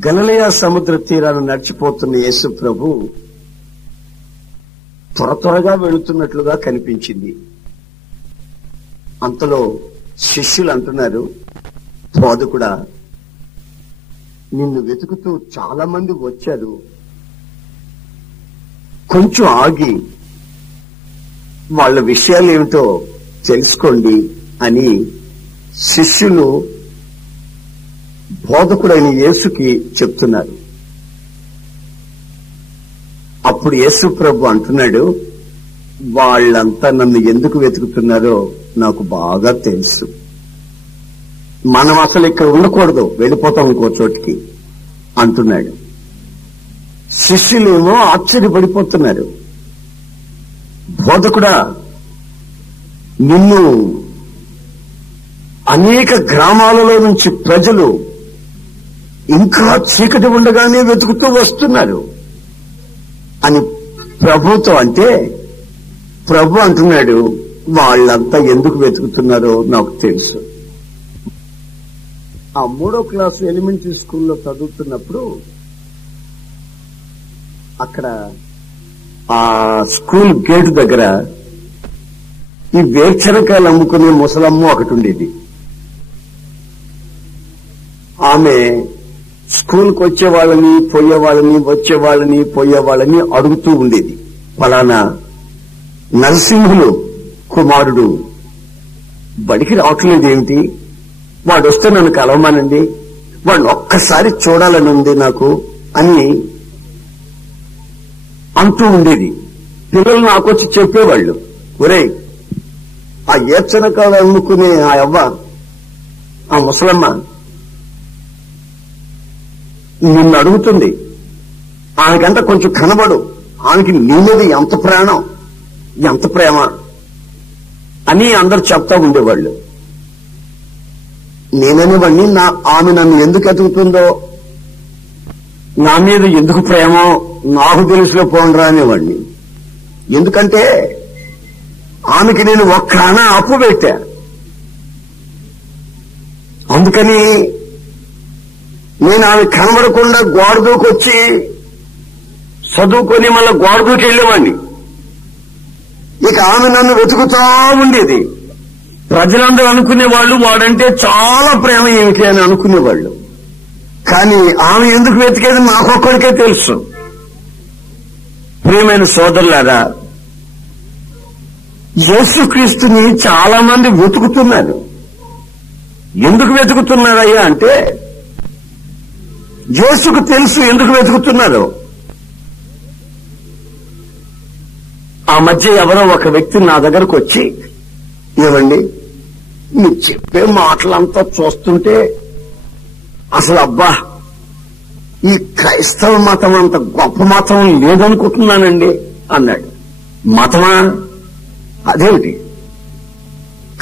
గలిలయ సముద్ర తీరాన నడిచిపోతున్న యేసు ప్రభు త్వరగా వెళుతున్నట్లుగా కనిపించింది. అంతలో శిష్యులు అంటున్నారు, బోధకుడా, నిన్ను వెతుకుతూ చాలా మంది వచ్చారు, కొంచెం ఆగి వాళ్ళ విషయాలు ఏమిటో తెలుసుకోండి అని శిష్యులు బోధకుడైన యేసుకి చెప్తున్నారు. అప్పుడు యేసు ప్రభు అంటున్నాడు, వాళ్ళంతా నన్ను ఎందుకు వెతుకుతున్నారో నాకు బాగా తెలుసు. మనం అసలు ఇక్కడ ఉండకూడదు, వెళ్ళిపోతాం ఇంకో చోటికి అంటున్నాడు. శిష్యులేమో ఆశ్చర్యపడిపోతున్నారు. బోధకుడా, నిన్ను అనేక గ్రామాలలో నుంచి ప్రజలు ఇంకా చీకటి ఉండగానే వెతుకుతూ వస్తున్నారు అని ప్రభుతో అంటే, ప్రభు అంటున్నాడు, వాళ్ళంతా ఎందుకు వెతుకుతున్నారో నాకు తెలుసు. ఆ 3వ క్లాసు ఎలిమెంటరీ స్కూల్లో చదువుతున్నప్పుడు అక్కడ ఆ స్కూల్ గేటు దగ్గర ఈ వేరుశనకాయలు అమ్ముకునే ముసలమ్మ ఒకటి ఉండేది. ఆమె స్కూల్కి వచ్చేవాళ్ళని పోయేవాళ్ళని, వచ్చేవాళ్ళని పోయేవాళ్ళని అడుగుతూ ఉండేది. ఫలానా నరసింహులు కుమారుడు బడికి రావట్లేదేమిటి, వాడు వస్తే నన్ను కలవమానండి, వాడిని ఒక్కసారి చూడాలని ఉంది నాకు అని అంటూ ఉండేది. పిల్లలు నాకొచ్చి చెప్పేవాళ్ళు, ఒరేయ్, ఆ ఏర్చనకాలు అమ్ముకునే ఆ అవ్వ, ఆ ముసలమ్మ నిన్ను అడుగుతుంది, ఆమెకంటే కొంచెం కనబడు, ఆమెకి నీ మీద ఎంత ప్రాణం, ఎంత ప్రేమ అని అందరు చెప్తా ఉండేవాళ్ళు. నేననేవాడిని, ఆమె నన్ను ఎందుకు ఎదుగుతుందో, నా మీద ఎందుకు ప్రేమో నాకు తెలుసులో పోండ్రా అనేవాడిని. ఎందుకంటే ఆమెకి నేను ఒక్క అనా అప్పు పెట్టా. అందుకని నేను ఆమె కనబడకుండా గోడ దూకొచ్చి చదువుకొని మళ్ళా గోడ దూకి వెళ్ళేవాడిని. ఇక ఆమె నన్ను వెతుకుతా ఉండేది. ప్రజలందరూ అనుకునేవాళ్ళు, వాడంటే చాలా ప్రేమ ఏమిటి అని అనుకునేవాళ్ళు. కానీ ఆమె ఎందుకు వెతికేది నాకొక్కడికే తెలుసు. ప్రియమైన సోదరులారా, యేసుక్రీస్తుని చాలా మంది వెతుకుతున్నారు. ఎందుకు వెతుకుతున్నారయ్యా అంటే, యేసుకు తెలుసు ఎందుకు వెతుకుతున్నారు. ఆ మధ్య ఎవరో ఒక వ్యక్తి నా దగ్గరకు వచ్చి, ఏమండి, మీరు చెప్పే మాటలంతా చూస్తుంటే అసలు అబ్బా, ఈ క్రైస్తవ మతం అంత గొప్ప మతం లేదనుకుంటున్నానండి అన్నాడు. మతమా? అదేమిటి?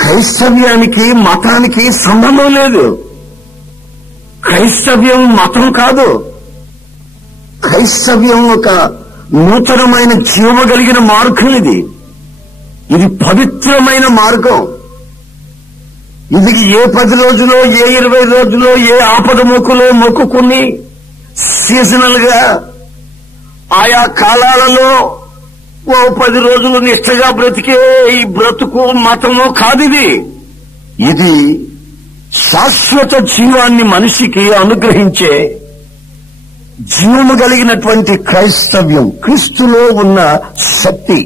క్రైస్తవ్యానికి మతానికి సంబంధం లేదు. క్రైస్తవ్యం మతం కాదు. క్రైస్తవ్యం ఒక నూతనమైన జీవం కలిగిన మార్గం. ఇది పవిత్రమైన మార్గం. ఇది ఏ 10 రోజులో, ఏ 20 రోజులో, ఏ ఆపద మొక్కుకుని సీజనల్ గా ఆయా కాలాలలో ఓ 10 రోజులు నిష్ఠగా బ్రతికే ఈ బ్రతుకు మతము కాదు. ఇది శాశ్వత జీవాన్ని మనిషికి అనుగ్రహించే జీవము కలిగినటువంటి క్రైస్తవ్యం. క్రీస్తులో ఉన్న శక్తి,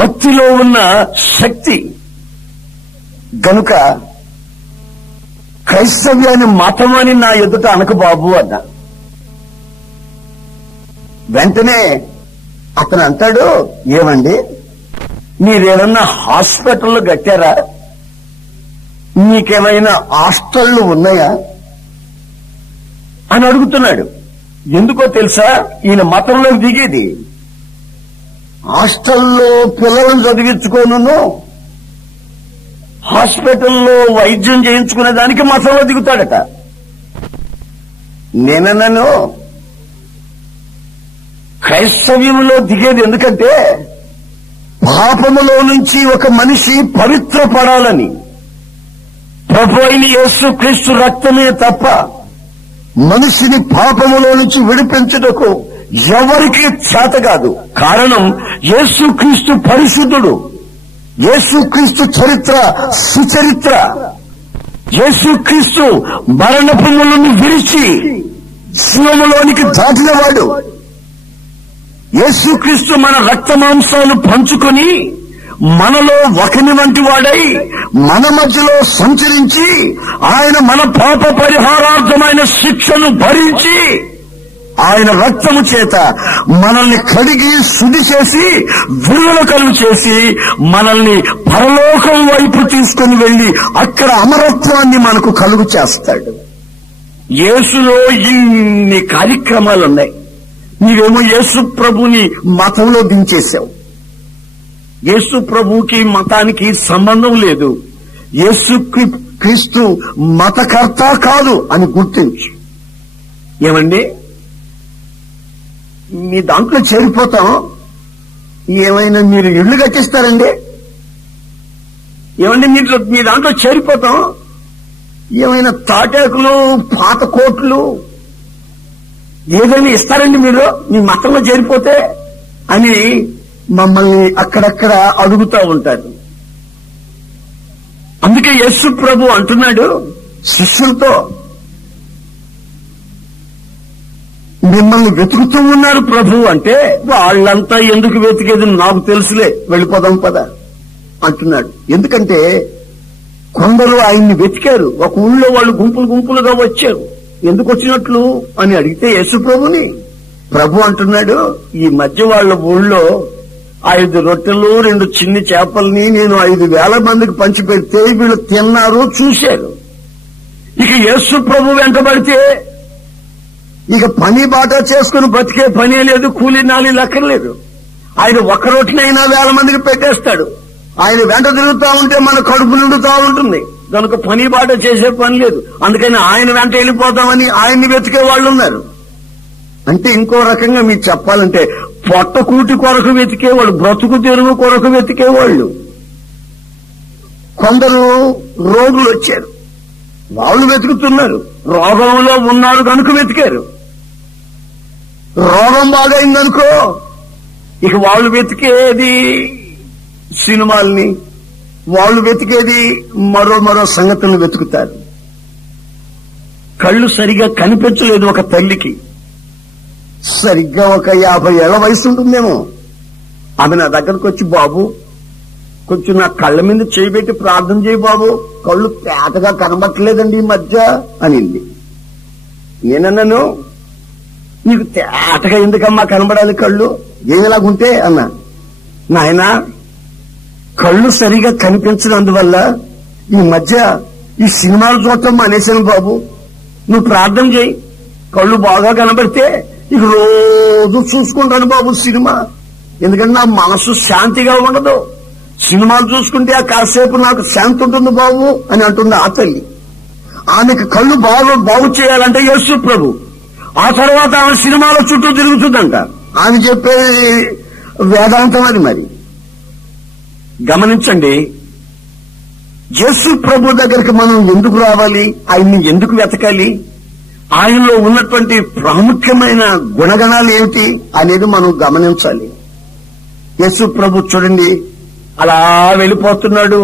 భక్తిలో ఉన్న శక్తి గనుక క్రైస్తవ్యాన్ని మతం అని నా ఎదుట అనకు బాబు అన్నా. వెంటనే అతను అంటాడు, ఏమండి, మీరేమన్నా హాస్పిటల్ కట్టారా, మీకేమైనా హాస్టళ్లు ఉన్నాయా అని అడుగుతున్నాడు. ఎందుకో తెలుసా, ఈయన మతంలోకి దిగేది హాస్టల్లో పిల్లలను చదివించుకోను, హాస్పిటల్లో వైద్యం చేయించుకునే దానికి మతంలో దిగుతాడట. నేనన్నాను, క్రైస్తవ్యంలో దిగేది ఎందుకంటే పాపములో నుంచి ఒక మనిషి పవిత్రపడాలని. ప్రభు అయిన యేసుక్రీస్తు రక్తమే తప్ప మనిషిని పాపములో నుంచి విడిపించుటకు ఎవరికి చేత కాదు. కారణం యేసుక్రీస్తు పరిశుద్ధుడు, యేసుక్రీస్తు చరిత్ర సుచరిత్ర, యేసుక్రీస్తు మరణపు ముళ్ళను విరిచి శివములోనికి దాటినవాడు. యేసుక్రీస్తు మన రక్త మాంసాలు పంచుకొని మనలో ఒకని వంటి వాడై మన మధ్యలో సంచరించి ఆయన మన పాప పరిహారార్థమైన శిక్షను భరించి ఆయన రక్తము చేత మనల్ని కడిగి శుద్ధి చేసి విడుదల కలుగు చేసి మనల్ని పరలోకం వైపు తీసుకుని వెళ్లి అక్కడ అమరత్వాన్ని మనకు కలుగు చేస్తాడు. యేసులో ఇన్ని కార్యక్రమాలున్నాయి. నీవేమో యేసు ప్రభుని మతంలో దించేశావు. యేసు ప్రభుకి మతానికి సంబంధం లేదు. యేసు క్రీస్తు మతకర్త కాదు అని గుర్తించు. ఏమండి, మీ దాంట్లో చేరిపోతాం. ఏమైనా మీరు ఇళ్లు కట్టిస్తారండి? ఏమండి, మీ దాంట్లో చేరిపోతాం. ఏమైనా తాటాకులు, పాత కోట్లు ఏదైనా ఇస్తారండి మీరు మీ మతంలో చేరిపోతే అని మమ్మల్ని అక్కడక్కడ అడుగుతూ ఉంటారు. అందుకే యేసు ప్రభు అంటున్నాడు శిష్యులతో, మిమ్మల్ని వెతుకుతూ ఉన్నారు ప్రభు అంటే, వాళ్ళంతా ఎందుకు వెతికేది నాకు తెలుసులే, వెళ్ళిపోదాం పద అంటున్నాడు. ఎందుకంటే కొందరు ఆయన్ని వెతికారు. ఒక ఊళ్ళో వాళ్ళు గుంపులు గుంపులుగా వచ్చారు. ఎందుకు వచ్చినట్లు అని అడిగితే యేసు ప్రభుని, ప్రభు అంటున్నాడు, ఈ మధ్య వాళ్ళ ఊళ్ళో 5 రొట్టెలు 2 చిన్ని చేపల్ని నేను 5,000 మందికి పంచిపెడితే వీళ్ళు తిన్నారు, చూశారు. ఇక యేసు ప్రభు వెంటబడితే ఇక పని బాట చేసుకుని బతికే పనే లేదు, కూలీ నాలి లెక్కర్లేదు. ఆయన ఒక్క రొట్టెనైనా 1,000 మందికి పెట్టేస్తాడు. ఆయన వెంట తిరుగుతా ఉంటే మన కడుపు నిండుతా ఉంటుంది. కనుక పని బాట చేసే పని లేదు. అందుకని ఆయన వెంట వెళ్ళిపోతామని ఆయన్ని వెతికే వాళ్ళు ఉన్నారు. అంటే ఇంకో రకంగా మీకు చెప్పాలంటే పొట్టకూటి కొరకు వెతికేవాళ్ళు, బ్రతుకు తెరువు కొరకు వెతికేవాళ్ళు. కొందరు రోగులు వచ్చారు, వాళ్ళు వెతుకుతున్నారు. రోగంలో ఉన్నారు కనుక వెతికారు. రోగం బాగైందనుకో ఇక వాళ్ళు వెతికేది సినిమాల్ని, వాళ్ళు వెతికేది మరో సంగతులను వెతుకుతారు. కళ్ళు సరిగా కనిపించలేదు ఒక తల్లికి. సరిగ్గా ఒక 50 ఏళ్ల వయసు ఉంటుందేమో. ఆమె నా దగ్గరకు వచ్చి, బాబు కొంచెం నా కళ్ళ మీద చేయబెట్టి ప్రార్థన చేయి బాబు, కళ్ళు తేటగా కనబట్టలేదండి ఈ మధ్య అనింది. నేనన్నాను, నీకు తేటగా ఎందుకమ్మా కనబడాలి కళ్ళు, ఏమిలాగుంటే అన్నా. నాయనా, కళ్ళు సరిగా కనిపించనందువల్ల ఈ మధ్య ఈ సినిమాలు చూడటం మానేశాను బాబు, నువ్వు ప్రార్థన చేయి, కళ్ళు బాగా కనబడితే ఇక రోజు చూసుకుంటాను బాబు సినిమా. ఎందుకంటే నా మనసు శాంతిగా ఉండదు, సినిమాలు చూసుకుంటే ఆ కాసేపు నాకు శాంతి ఉంటుంది బాబు అని అంటుంది ఆ తల్లి. ఆమెకు కళ్ళు బాగు చేయాలంటే యేసు ప్రభు. ఆ తర్వాత ఆమె సినిమాల చుట్టూ తిరుగుతుందంట. ఆమె చెప్పేది వేదాంతం అది. మరి గమనించండి, యేసు ప్రభు దగ్గరికి మనం ఎందుకు రావాలి, ఆయన్ని ఎందుకు వెతకాలి, ఆయనలో ఉన్నటువంటి ప్రాముఖ్యమైన గుణగణాలు ఏమిటి అనేది మనం గమనించాలి. యేసు ప్రభు చూడండి అలా వెళ్ళిపోతున్నాడు,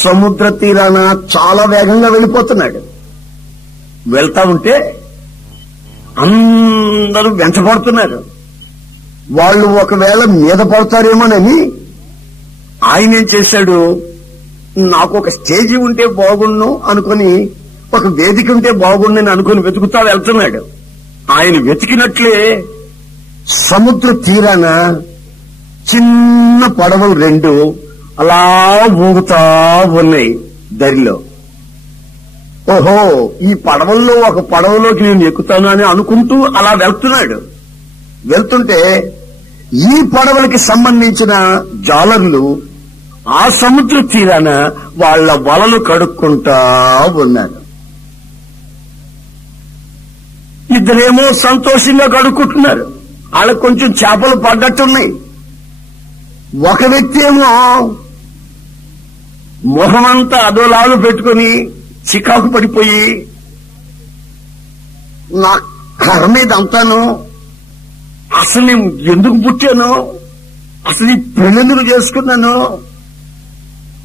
సముద్ర తీరాన చాలా వేగంగా వెళ్ళిపోతున్నాడు. వెళ్తా ఉంటే అందరూ వెంటబడుతున్నారు. వాళ్ళు ఒకవేళ మీద పడతారేమోనని ఆయన ఏం చేశాడు, నాకు ఒక స్టేజీ ఉంటే బాగుండు అనుకుని, ఒక వేదిక ఉంటే బాగుండని అనుకుని వెతుకుతా వెళ్తున్నాడు. ఆయన వెతికినట్లే సముద్ర తీరాన చిన్న పడవలు 2 అలా ఊగుతా ఉన్నాయి దరిలో. ఓహో, ఈ పడవల్లో ఒక పడవలోకి నేను ఎక్కుతాను అని అనుకుంటూ అలా వెళ్తున్నాడు. వెళ్తుంటే ఈ పడవలకి సంబంధించిన జాలర్లు ఆ సముద్ర తీరాన వాళ్ల వలలు కడుక్కుంటా ఉన్నారు. ఇద్దరేమో సంతోషంగా కడుక్కుంటున్నారు, వాళ్ళకు కొంచెం చేపలు పడ్డట్టున్నాయి. ఒక వ్యక్తి ఏమో మొహమంతా అదోలాలు పెట్టుకుని చికాకు పడిపోయి నా కర్మ ఇదంతాను, అసలు నేను ఎందుకు పుట్టాను, అసలు ఈ పెళ్ళెందుకు చేసుకున్నాను,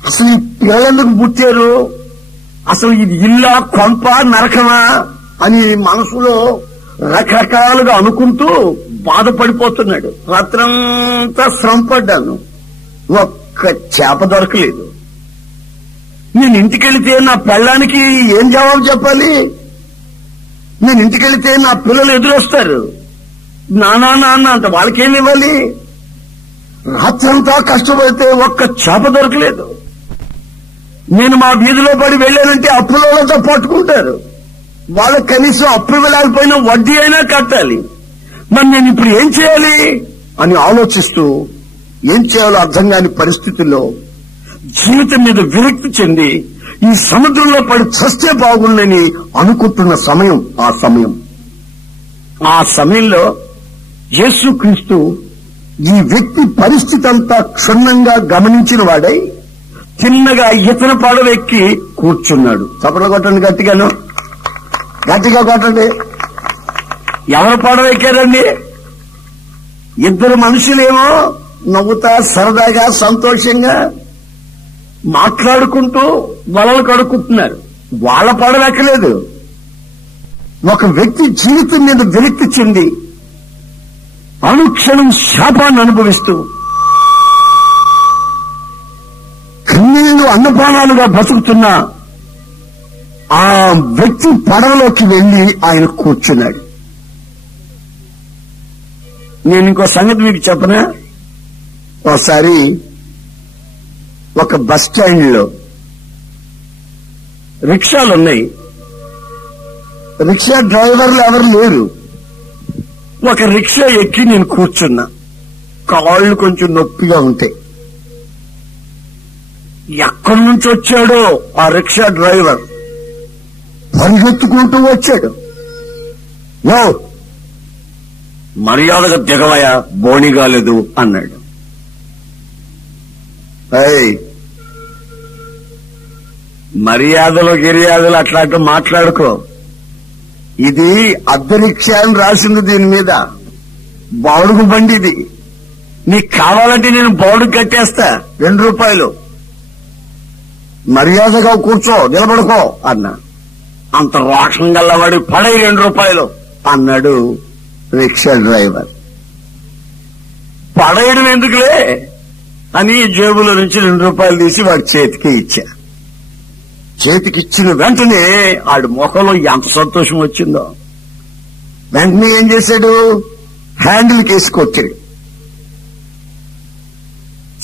అసలు ఈ పిల్లలెందుకు పుట్టారు, అసలు ఇది ఇల్లా కొంప నరకమా అని మనసులో రకరకాలుగా అనుకుంటూ బాధపడిపోతున్నాడు. రాత్రంతా శ్రమ పడ్డాను, ఒక్క చేప దొరకలేదు. నేను ఇంటికెళ్తే నా పెళ్ళానికి ఏం జవాబు చెప్పాలి, నేను ఇంటికెళ్తే నా పిల్లలు ఎదురొస్తారు, నానా నాన్న అంట, వాళ్ళకేం ఇవ్వాలి. రాత్రంతా కష్టపడితే ఒక్క చేప దొరకలేదు. నేను మా వీధిలో పడి వెళ్ళానంటే అప్పులతో పట్టుకుంటారు, వాళ్ళకి కనీసం అప్పు ఇవ్వలేకపోయినా వడ్డీ అయినా కట్టాలి. మరి నేను ఇప్పుడు ఏం చేయాలి అని ఆలోచిస్తూ ఏం చేయాలో అర్థం కాని పరిస్థితుల్లో జీవితం మీద విరక్తి చెంది ఈ సముద్రంలో పడి చస్తే బాగుండని అనుకుంటున్న సమయం ఆ సమయంలో యేసుక్రీస్తు ఈ వ్యక్తి పరిస్థితి అంతా క్షుణ్ణంగా గమనించిన వాడై చిన్నగా ఇతని పడవెక్కి కూర్చున్నాడు. చప్పట్లు కొట్టండి, గట్టిగా కొట్టండి. ఎవరు పడవ ఎక్కారండి? ఇద్దరు మనుషులేమో నవ్వుతా సరదాగా సంతోషంగా మాట్లాడుకుంటూ వలలు కడుక్కుంటున్నారు. వాళ్ళ పడవ ఎక్కలేదు. ఒక వ్యక్తి జీవితం మీద విరక్తి చెంది అనుక్షణం శాపాన్ని అనుభవిస్తూ కన్నీళ్లు అన్నపానాలుగా బతుకుతున్న ఆ వ్యక్తి పడవలోకి వెళ్లి ఆయన కూర్చున్నాడు. నేను ఇంకో సంగతి మీకు చెప్పనా? ఒకసారి ఒక బస్ స్టాండ్ లో రిక్షాలున్నాయి, రిక్షా డ్రైవర్లు ఎవరు లేరు. ఒక రిక్షా ఎక్కి నేను కూర్చున్నా. కాళ్ళు కొంచెం నొప్పిగా ఉంటాయి. ఎక్కడి నుంచి వచ్చాడో ఆ రిక్షా డ్రైవర్ పరిగెత్తుకుంటూ వచ్చాడు. నో, మర్యాదగా దిగవయా, బోణి కాలేదు అన్నాడు. మర్యాదలు గిర్యాదలు అట్లాంటి మాట్లాడుకో. ఇది అద్దె రిక్షా అని రాసింది దీని మీద, బాడుగు బండి ఇది. నీకు కావాలంటే నేను బాడుగు కట్టేస్తా, 2 రూపాయలు. మర్యాదగా కూర్చో, నిలబడుకో అన్నా. అంత రోషం గల్లవాడి పడై 2 రూపాయలు అన్నాడు రిక్షా డ్రైవర్. పడేయడం ఎందుకులే అని జేబులో నుంచి 2 రూపాయలు తీసి వాడి చేతికి ఇచ్చా. చేతికిచ్చిన వెంటనే ఆడి ముఖంలో ఎంత సంతోషం వచ్చిందో. వెంటనే ఏం చేశాడు? హ్యాండిల్ కేసి కొట్టాడు,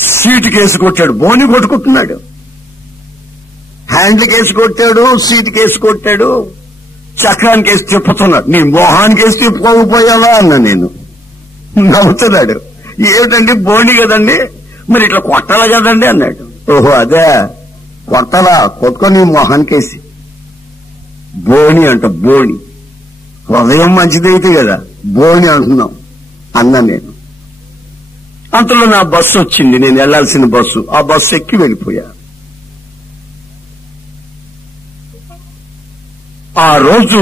సీటు కేసి కొట్టాడు, బోని కొట్టుకుంటున్నాడు. హ్యాండిల్ కేసి కొట్టాడు, సీటు కేసి కొట్టాడు, చక్రానికి వేసి తిప్పుతున్నాడు. నీ మొహానికి వేసి తిప్పుకోకపోయావా అన్నా నేను. నవ్వుతున్నాడు. ఏమిటండి, బోని కదండి, మరి ఇట్లా కొట్టాలి కదండి అన్నాడు. ఓహో అదే, కొట్టాలా, కొట్టుకొని నీ మొహానికేసి. బోని అంట, బోని. హృదయం మంచిదైతే కదా బోని అంటున్నాం అన్నా నేను. అంతలో నా బస్సు వచ్చింది, నేను వెళ్లాల్సిన బస్సు. ఆ బస్సు ఎక్కి వెళ్ళిపోయా. ఆ రోజు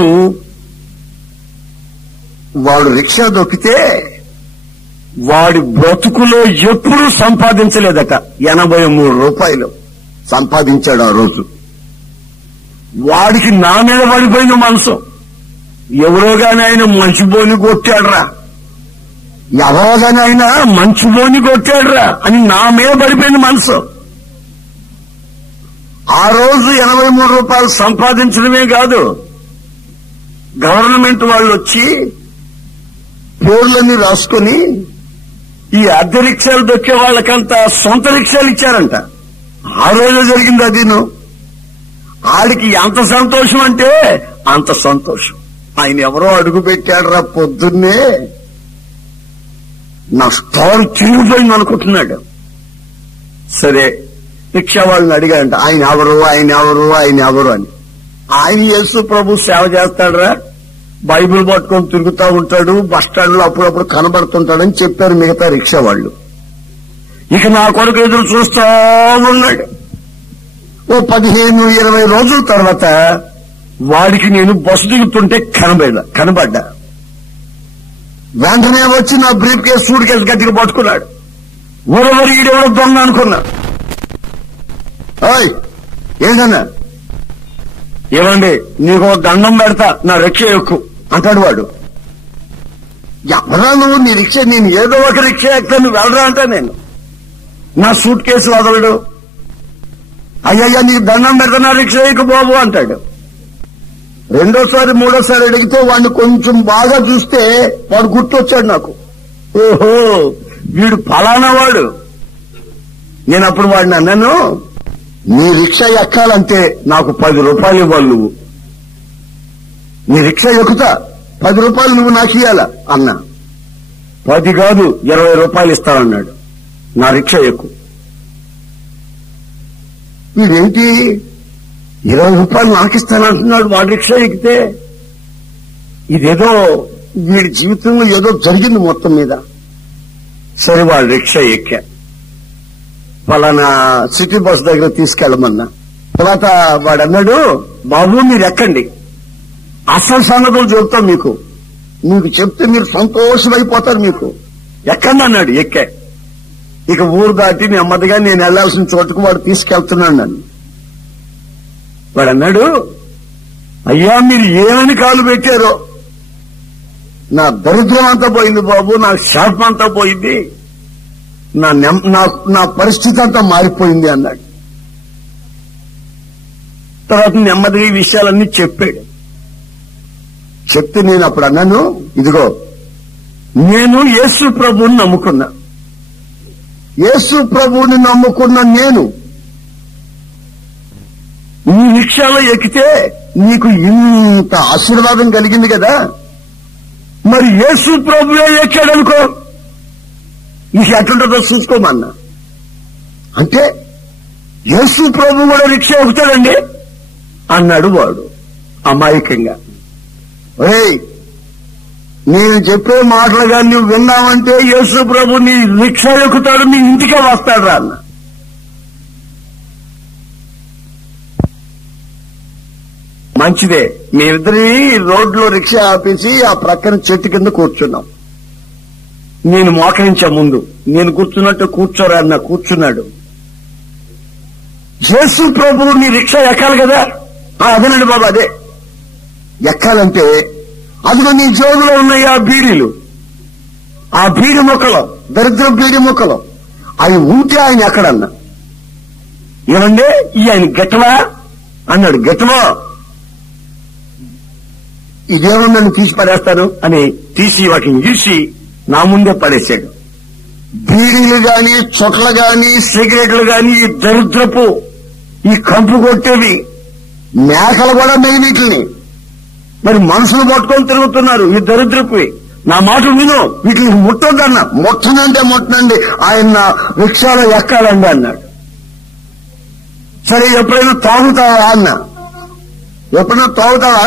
వాడు రిక్షా దొక్కితే వాడి బ్రతుకులో ఎప్పుడూ సంపాదించలేదట. 83 రూపాయలు సంపాదించాడు ఆ రోజు. వాడికి నా మీద పడిపోయింది మనసు. ఎవరోగానే ఆయన మంచి బోని కొట్టాడురా, ఎవరోగానే ఆయన మంచి బోని కొట్టాడురా అని నా మీద పడిపోయింది మనసు. ఆ రోజు 83 రూపాయలు సంపాదించడమే కాదు, గవర్నమెంట్ వాళ్ళు వచ్చి పేర్లన్నీ రాసుకొని ఈ అద్దె రిక్షాలు దొక్కే వాళ్ళకంతా సొంత రిక్షాలు ఇచ్చారంట. ఆ రోజు జరిగింది అదిను. ఆడికి ఎంత సంతోషం అంటే అంత సంతోషం. ఆయన ఎవరో అడుగు పెట్టాడురా పొద్దున్నే, నా స్టాల్ తిరిగిపోయింది అనుకుంటున్నాడు. సరే, రిక్షా వాళ్ళని అడిగాడంట, ఆయన ఎవరు అని. ఆయన యేసు ప్రభు సేవ చేస్తాడరా, బైబిల్ పట్టుకొని తిరుగుతూ ఉంటాడు, బస్ స్టాండ్ లో అప్పుడప్పుడు కనబడుతుంటాడని చెప్పారు మిగతా రిక్షా వాళ్ళు. ఇక నా కొరకు ఎదురు చూస్తా ఉన్నాడు. ఓ 15-20 రోజుల తర్వాత వాడికి నేను బస్సు దిగుతుంటే కనబడ్డా. వెంటనే వచ్చి నా బ్రీఫ్ కేసు సూట్ కేసు గట్టిగా పట్టుకున్నాడు. ఊరవరి ఈడెవడో దొంగ అనుకున్నా. ఓయ్ ఏంటన్నా? ఏమండి నీకు దండం పెడతా, నా రిక్షా ఎక్కు అంటాడు వాడు. ఎవరా నువ్వు? నీ రిక్షా, నేను ఏదో ఒక రిక్షా ఎక్కుతాను, నువ్వు వెళ్ళరా అంటే నేను నా సూట్ కేసు వదలడు. అయ్యయ్యా నీకు దండం పెడతా, నా రిక్షా ఎక్కు బాబు అంటాడు. రెండోసారి మూడోసారి అడిగితే వాడిని కొంచెం బాగా చూస్తే వాడు గుర్తొచ్చాడు నాకు. ఓహో వీడు ఫలానా వాడు. నేను అప్పుడు వాడిని అన్నాను, నీ రిక్షా ఎక్కాలంటే నాకు 10 రూపాయలు ఇవ్వాలి నువ్వు. నీ రిక్షా ఎక్కుతా 10 రూపాయలు నువ్వు నాకు ఇయ్యాలా అన్నా. 10 కాదు 20 రూపాయలు ఇస్తానన్నాడు. నా రిక్షా ఎక్కు. వీడేంటి 20 రూపాయలు నాకు ఇస్తానంటున్నాడు వాడి రిక్షా ఎక్కితే? ఇదేదో వీడి జీవితంలో ఏదో జరిగింది మొత్తం మీద. సరే వాడి రిక్షా ఎక్కా. పలానా సిటీ బస్ దగ్గర తీసుకెళ్ళమన్నా. తర్వాత వాడు అన్నాడు, బాబు మీరు ఎక్కండి, అసలు సంగతులు చెప్తాం మీకు చెప్తే మీరు సంతోషమైపోతారు, మీకు ఎక్కండి అన్నాడు. ఎక్కా. ఇక ఊరు దాటి నెమ్మదిగా నేను వెళ్లాల్సిన చోటుకు వాడు తీసుకెళ్తున్నాడు నన్ను. వాడు అన్నాడు, అయ్యా మీరు ఏమని కాలు పెట్టారో, నా దరిద్రం అంతా పోయింది బాబు, నా శాపం అంతా పోయింది, నా పరిస్థితి అంతా మారిపోయింది అన్నాడు. తర్వాత నెమ్మదిగా ఈ విషయాలన్నీ చెప్పాడు. చెప్తే నేను అప్పుడు అన్నాను, ఇదిగో నేను యేసు ప్రభువుని నమ్ముకున్నా. యేసు ప్రభువుని నమ్ముకున్న నేను నీ రిక్షాలో ఎక్కితే నీకు ఇంత ఆశీర్వాదం కలిగింది కదా, మరి యేసు ప్రభువే ఎక్కాడనుకో, నీకు ఎట్లుంటుందో చూసుకోమన్నా. అంటే యేసు ప్రభు కూడా రిక్షా ఎక్కుతాడండి అన్నాడు వాడు అమాయకంగా. ఒరేయ్ నేను చెప్పే మాటలు కానీ నువ్వు విన్నావంటే యేసు ప్రభు నీ రిక్షా ఎక్కుతాడు, నీ ఇంటికే వస్తాడు రా అన్న. మంచిదే, మేమిద్దరి రోడ్లో రిక్షా ఆపేసి ఆ ప్రక్కన చెట్టు కింద కూర్చున్నాం. నేను మోకరించా ముందు, నేను కూర్చున్నట్టు కూర్చోరా అన్న. కూర్చున్నాడు. యేసు ప్రభువు నీ రిక్షా ఎక్కాలి కదా? అదేనండి బాబు, అదే ఎక్కాలంటే అదిగో నీ జోబులో ఉన్నాయి ఆ బీడీలు, ఆ బీడి మొక్కలు, దరిద్ర బీడి మొక్కలు, అవి ఉంటే ఆయన ఎక్కడన్నా. ఏమంటే ఈ ఆయన గెట్టవా అన్నాడు. గెట్టవా ఇదేమన్నా తీసి పడేస్తాను అని తీసి వాటిని చూసి నా ముందే పడేశాడు. బీడీలు గాని, చొట్ల గాని, సిగరెట్లు గాని, ఈ దరిద్రపు ఈ కంపు కొట్టేవి మేకలు కూడా మెయిన్ వీటిని. మరి మనుషులు పట్టుకొని తిరుగుతున్నారు ఈ దరిద్రపు. నా మాట విను, వీటిని ముట్టొద్దన్న. ముట్టనంటే ముట్టనండి, ఆయన రిక్షాలో ఎక్కాలండి అన్నాడు. సరే ఎప్పుడైనా తాగుతావా అన్న. ఎప్పుడైనా తాగుతావా?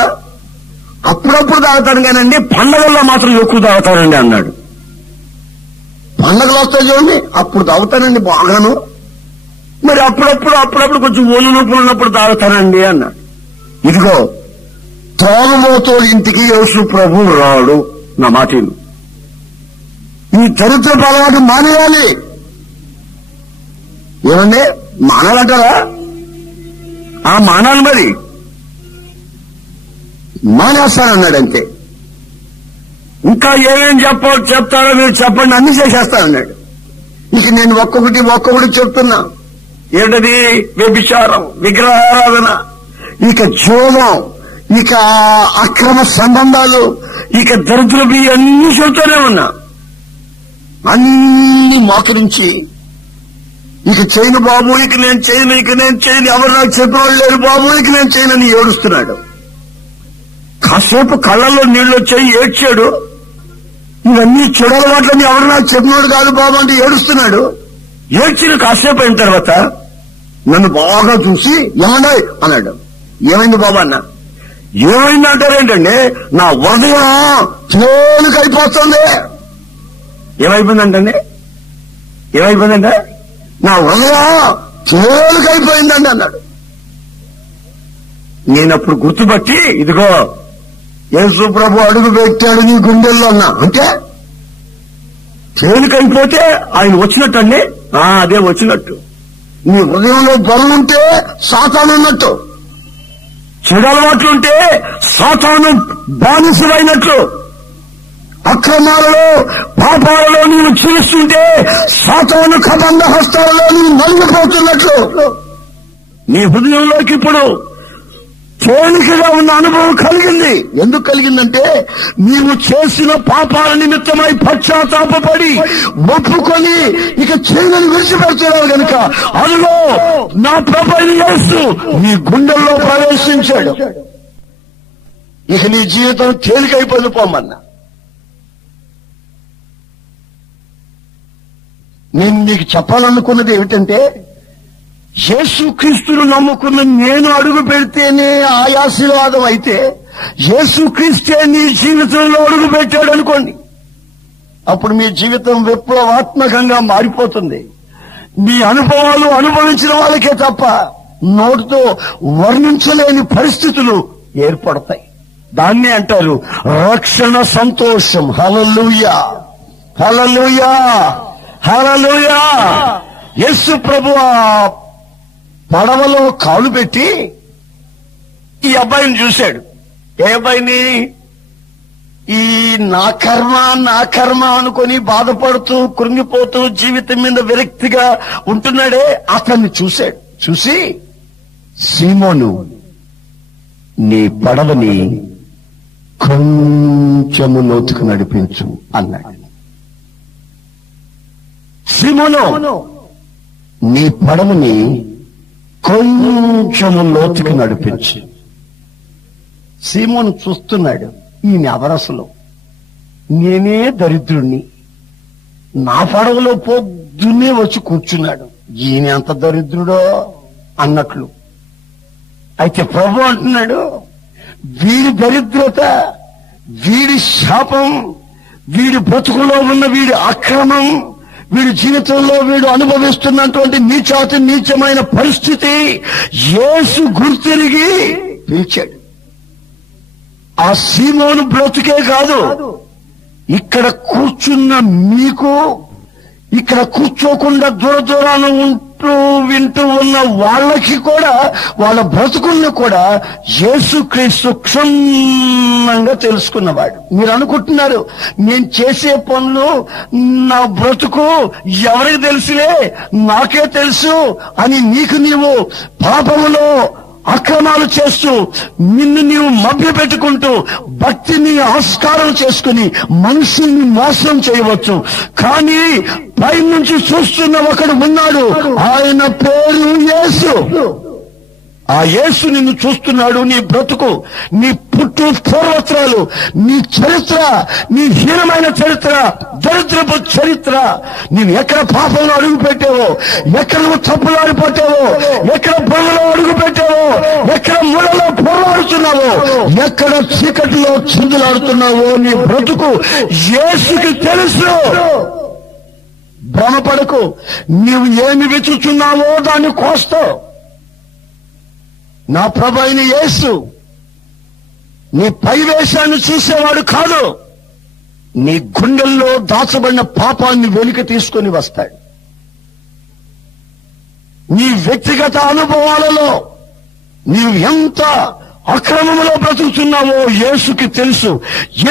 అప్పుడప్పుడు తాగుతాను కానండి, పండగల్లో మాత్రం ఎక్కువ తాగుతానండి అన్నాడు. పండగలు వస్తాయి చూడండి, అప్పుడు తాగుతానండి బాగాను. మరి అప్పుడప్పుడు కొంచెం ఒళ్ళు నొప్పులు ఉన్నప్పుడు తాగుతానండి అన్నాడు. ఇదిగో త్రాగుబోతోడు ఇంటికి యేసు ప్రభు రాడు. నా మాటను ఈ చరిత్ర అలవాటు మానేయాలి. ఏమండి మానాలంటారా? మానాలి, మరి మానేస్తానన్నాడు అంతే. ఇంకా ఏమేం చెప్తారో మీరు చెప్పండి, అన్ని చేసేస్తానన్నాడు. ఇక నేను ఒక్కొక్కటి చెప్తున్నా. ఏంటది? వ్యభిచారం, విగ్రహారాధన, ఇక జోగం, ఇక అక్రమ సంబంధాలు, ఇక దరిద్రపు అన్ని చెబుతూనే ఉన్నా. అన్ని మోకరించి ఇక చేయను బాబు, ఇక నేను చేయను, ఎవరు నాకు చెప్పేవాళ్ళు లేరు బాబు, ఇక నేను చేయనని ఏడుస్తున్నాడు. కాసేపు కళ్ళల్లో నీళ్లు వచ్చాయి, ఏడ్చాడు. ఇవన్నీ చెడలవాట్లని ఎవరు నాకు చెప్పినోడు కాదు బాబు అంటే ఏడుస్తున్నాడు. ఏడ్చిన కాసేపు అయిన తర్వాత నన్ను బాగా చూసి ఏమన్నా అన్నాడు. ఏమైంది బాబు అన్న. ఏమైంది అంటారేంటండి, నా హృదయం తేలికైపోతుంది. ఏమైపోయిందంటే నా హృదయం తేలికైపోయిందండి అన్నాడు. నేనప్పుడు గుర్తుపట్టి, ఇదిగో యేసు ప్రభు అడుగు పెట్టాడు నీ గుండెల్లో అన్నా. అంటే తేలికైపోతే ఆయన వచ్చినట్టండి. అదే వచ్చినట్టు. నీ హృదయంలో బరువు ఉంటే సాతాను ఉన్నట్టు, చెడు అలవాట్లుంటే సాతాను బానిసమైనట్లు, అక్రమాలలో పాపాలలో నీవు చేస్తుంటే సాతాను కబంధ హస్తాలలో నీవు నలిగిపోతున్నట్లు నీ హృదయంలోకి ఇప్పుడు తేలికగా ఉన్న అనుభవం కలిగింది. ఎందుకు కలిగిందంటే నీవు చేసిన పాపాల నిమిత్తమై పశ్చాత్తాపపడి ఒప్పుకొని ఇక చేయని విడిచిపెడుతున్నావు గనుక అదిగో నా ప్రభువైన యేసు నీ గుండెల్లో ప్రవేశించాడు. ఇక నీ జీవితం తేలికైపోయి పోమన్నా. నేను నీకు చెప్పాలనుకున్నది ఏమిటంటే, యేసుక్రీస్తును నమ్ముకున్న నేను అడుగు పెడితేనే ఆశీర్వాదం అయితే, యేసుక్రీస్తే నీ జీవితంలో అడుగు పెట్టాడు అనుకోండి, అప్పుడు మీ జీవితం విప్లవాత్మకంగా మారిపోతుంది. మీ అనుభవాలు అనుభవించిన వాళ్ళకే తప్ప నోటితో వర్ణించలేని పరిస్థితులు ఏర్పడతాయి. దాన్నే అంటారు రక్షణ సంతోషం. హల్లెలూయా, హల్లెలూయా, హల్లెలూయా. యేసు ప్రభు పడవలో కాలు పెట్టి ఈ అబ్బాయిని చూశాడు. ఏ అబ్బాయిని? ఈ నా కర్మ అనుకొని బాధపడుతూ కృంగిపోతూ జీవితం మీద విరక్తిగా ఉంటున్నాడే, అతన్ని చూశాడు. చూసి, సీమోను నీ పడవని కొంచెము లోతుకు నడిపించు అన్నాడు. సీమోను నీ పడవని కొంచెము లోతుకి నడిపించు. సీమోను చూస్తున్నాడు, ఈయన ఎవరసలు? నేనే దరిద్రుణ్ణి, నా పడవలో పొద్దున్నే వచ్చి కూర్చున్నాడు, ఈయన ఎంత దరిద్రుడో అన్నట్లు. అయితే ప్రభు అంటున్నాడు, వీడి దరిద్రత, వీడి శాపం, వీడి బ్రతుకులో ఉన్న వీడి అక్రమం, వీడి జీవితంలో వీడు అనుభవిస్తున్నటువంటి నీచమైన పరిస్థితి యేసు గుర్తిరిగి పిలిచాడు. ఆ సీమోను బ్రతుకే కాదు, ఇక్కడ కూర్చున్న మీకు, ఇక్కడ కూర్చోకుండా దూరాన వింటూ ఉన్న వాళ్ళకి కూడా, వాళ్ళ బ్రతుకులను కూడా యేసుక్రీస్తు క్షుణ్ణంగా తెలుసుకున్నవాడు. మీరు అనుకుంటున్నారు నేను చేసే పనులు, నా బ్రతుకు ఎవరికి తెలుసులే, నాకే తెలుసు అని నీకు నీవు పాపములో అక్రమాలు చేస్తూ నిన్ను నీవు మభ్య పెట్టుకుంటూ భక్తిని ఆస్కారం చేసుకుని మనుషుల్ని మోసం చేయవచ్చు. కానీ పై నుంచి చూస్తున్న ఒకడు ఉన్నాడు, ఆయన పేరు యేసు. ఆ యేసు నిన్ను చూస్తున్నాడు. నీ బ్రతుకు, నీ పుట్టు పూర్వత్రాలు, నీ చరిత్ర, నీ హీనమైన చరిత్ర, దరిద్రపు చరిత్ర, నీవు ఎక్కడ పాపంలో అడుగు పెట్టావో, ఎక్కడ నువ్వు తప్పులాడిపోతావో, ఎక్కడ బొమ్మలో అడుగు పెట్టావో, ఎక్కడ మూలలో పోరాడుతున్నావో, ఎక్కడ చీకటిలో చిందులాడుతున్నావో, నీ బ్రతుకు యేసుకి తెలుసు. భ్రమపడకు. నీవు ఏమి వెతుకుతున్నావో దాన్ని కోస్తావు. నా ప్రభువైన యేసు నీ పైవేశాన్ని చూసేవాడు కాదు, నీ గుండెల్లో దాచబడిన పాపాన్ని వెలికి తీసుకొని వస్తాడు. నీ వ్యక్తిగత అనుభవాలలో నీవు ఎంత అక్రమంలో బ్రతుకుతున్నావో యేసుకి తెలుసు.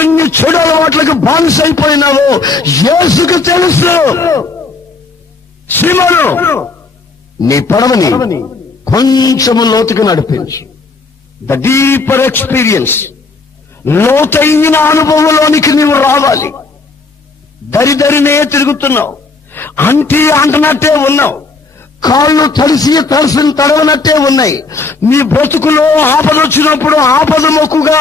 ఎన్ని చెడు అలవాట్లకు బానిసైపోయినావో యేసుకి తెలుసు. సీమోను నీ పడవని కొంచెము లోతుకు నడిపించు. ద డీపర్ ఎక్స్పీరియన్స్, లోతైన అనుభవంలోనికి నీవు రావాలి. దరిదరినే తిరుగుతున్నావు, అంటున్నట్టే ఉన్నావు, కాళ్ళు తడవనట్టే ఉన్నాయి. నీ బ్రతుకులో ఆపద వచ్చినప్పుడు ఆపద మొక్కుగా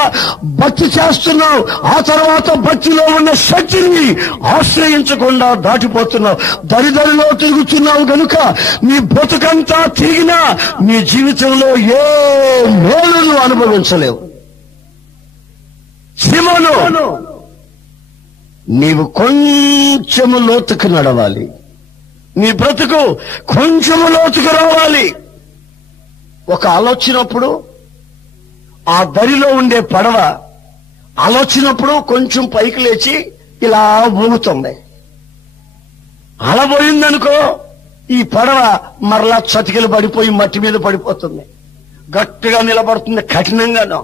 భక్తి చేస్తున్నావు, ఆ తర్వాత భక్తిలో ఉన్న శక్తిని ఆశ్రయించకుండా దాటిపోతున్నావు. దరిదరిలో తిరుగుతున్నావు గనుక నీ బ్రతుకంతా తిరిగినా నీ జీవితంలో ఏ మేలును అనుభవించలేవు. సీమోను, నీవు కొంచెము లోతుకు నడవాలి. నీ బ్రతుకు కొంచెము లోతుకు రావాలి. ఒక ఆలోచనప్పుడు ఆ దరిలో ఉండే పడవ అలొచ్చినప్పుడు కొంచెం పైకి లేచి ఇలా ఊగుతుంది. అల పోయిందనుకో ఈ పడవ మరలా చతికిలు పడిపోయి మట్టి మీద పడిపోతుంది. గట్టిగా నిలబడుతుంది కఠినంగాను.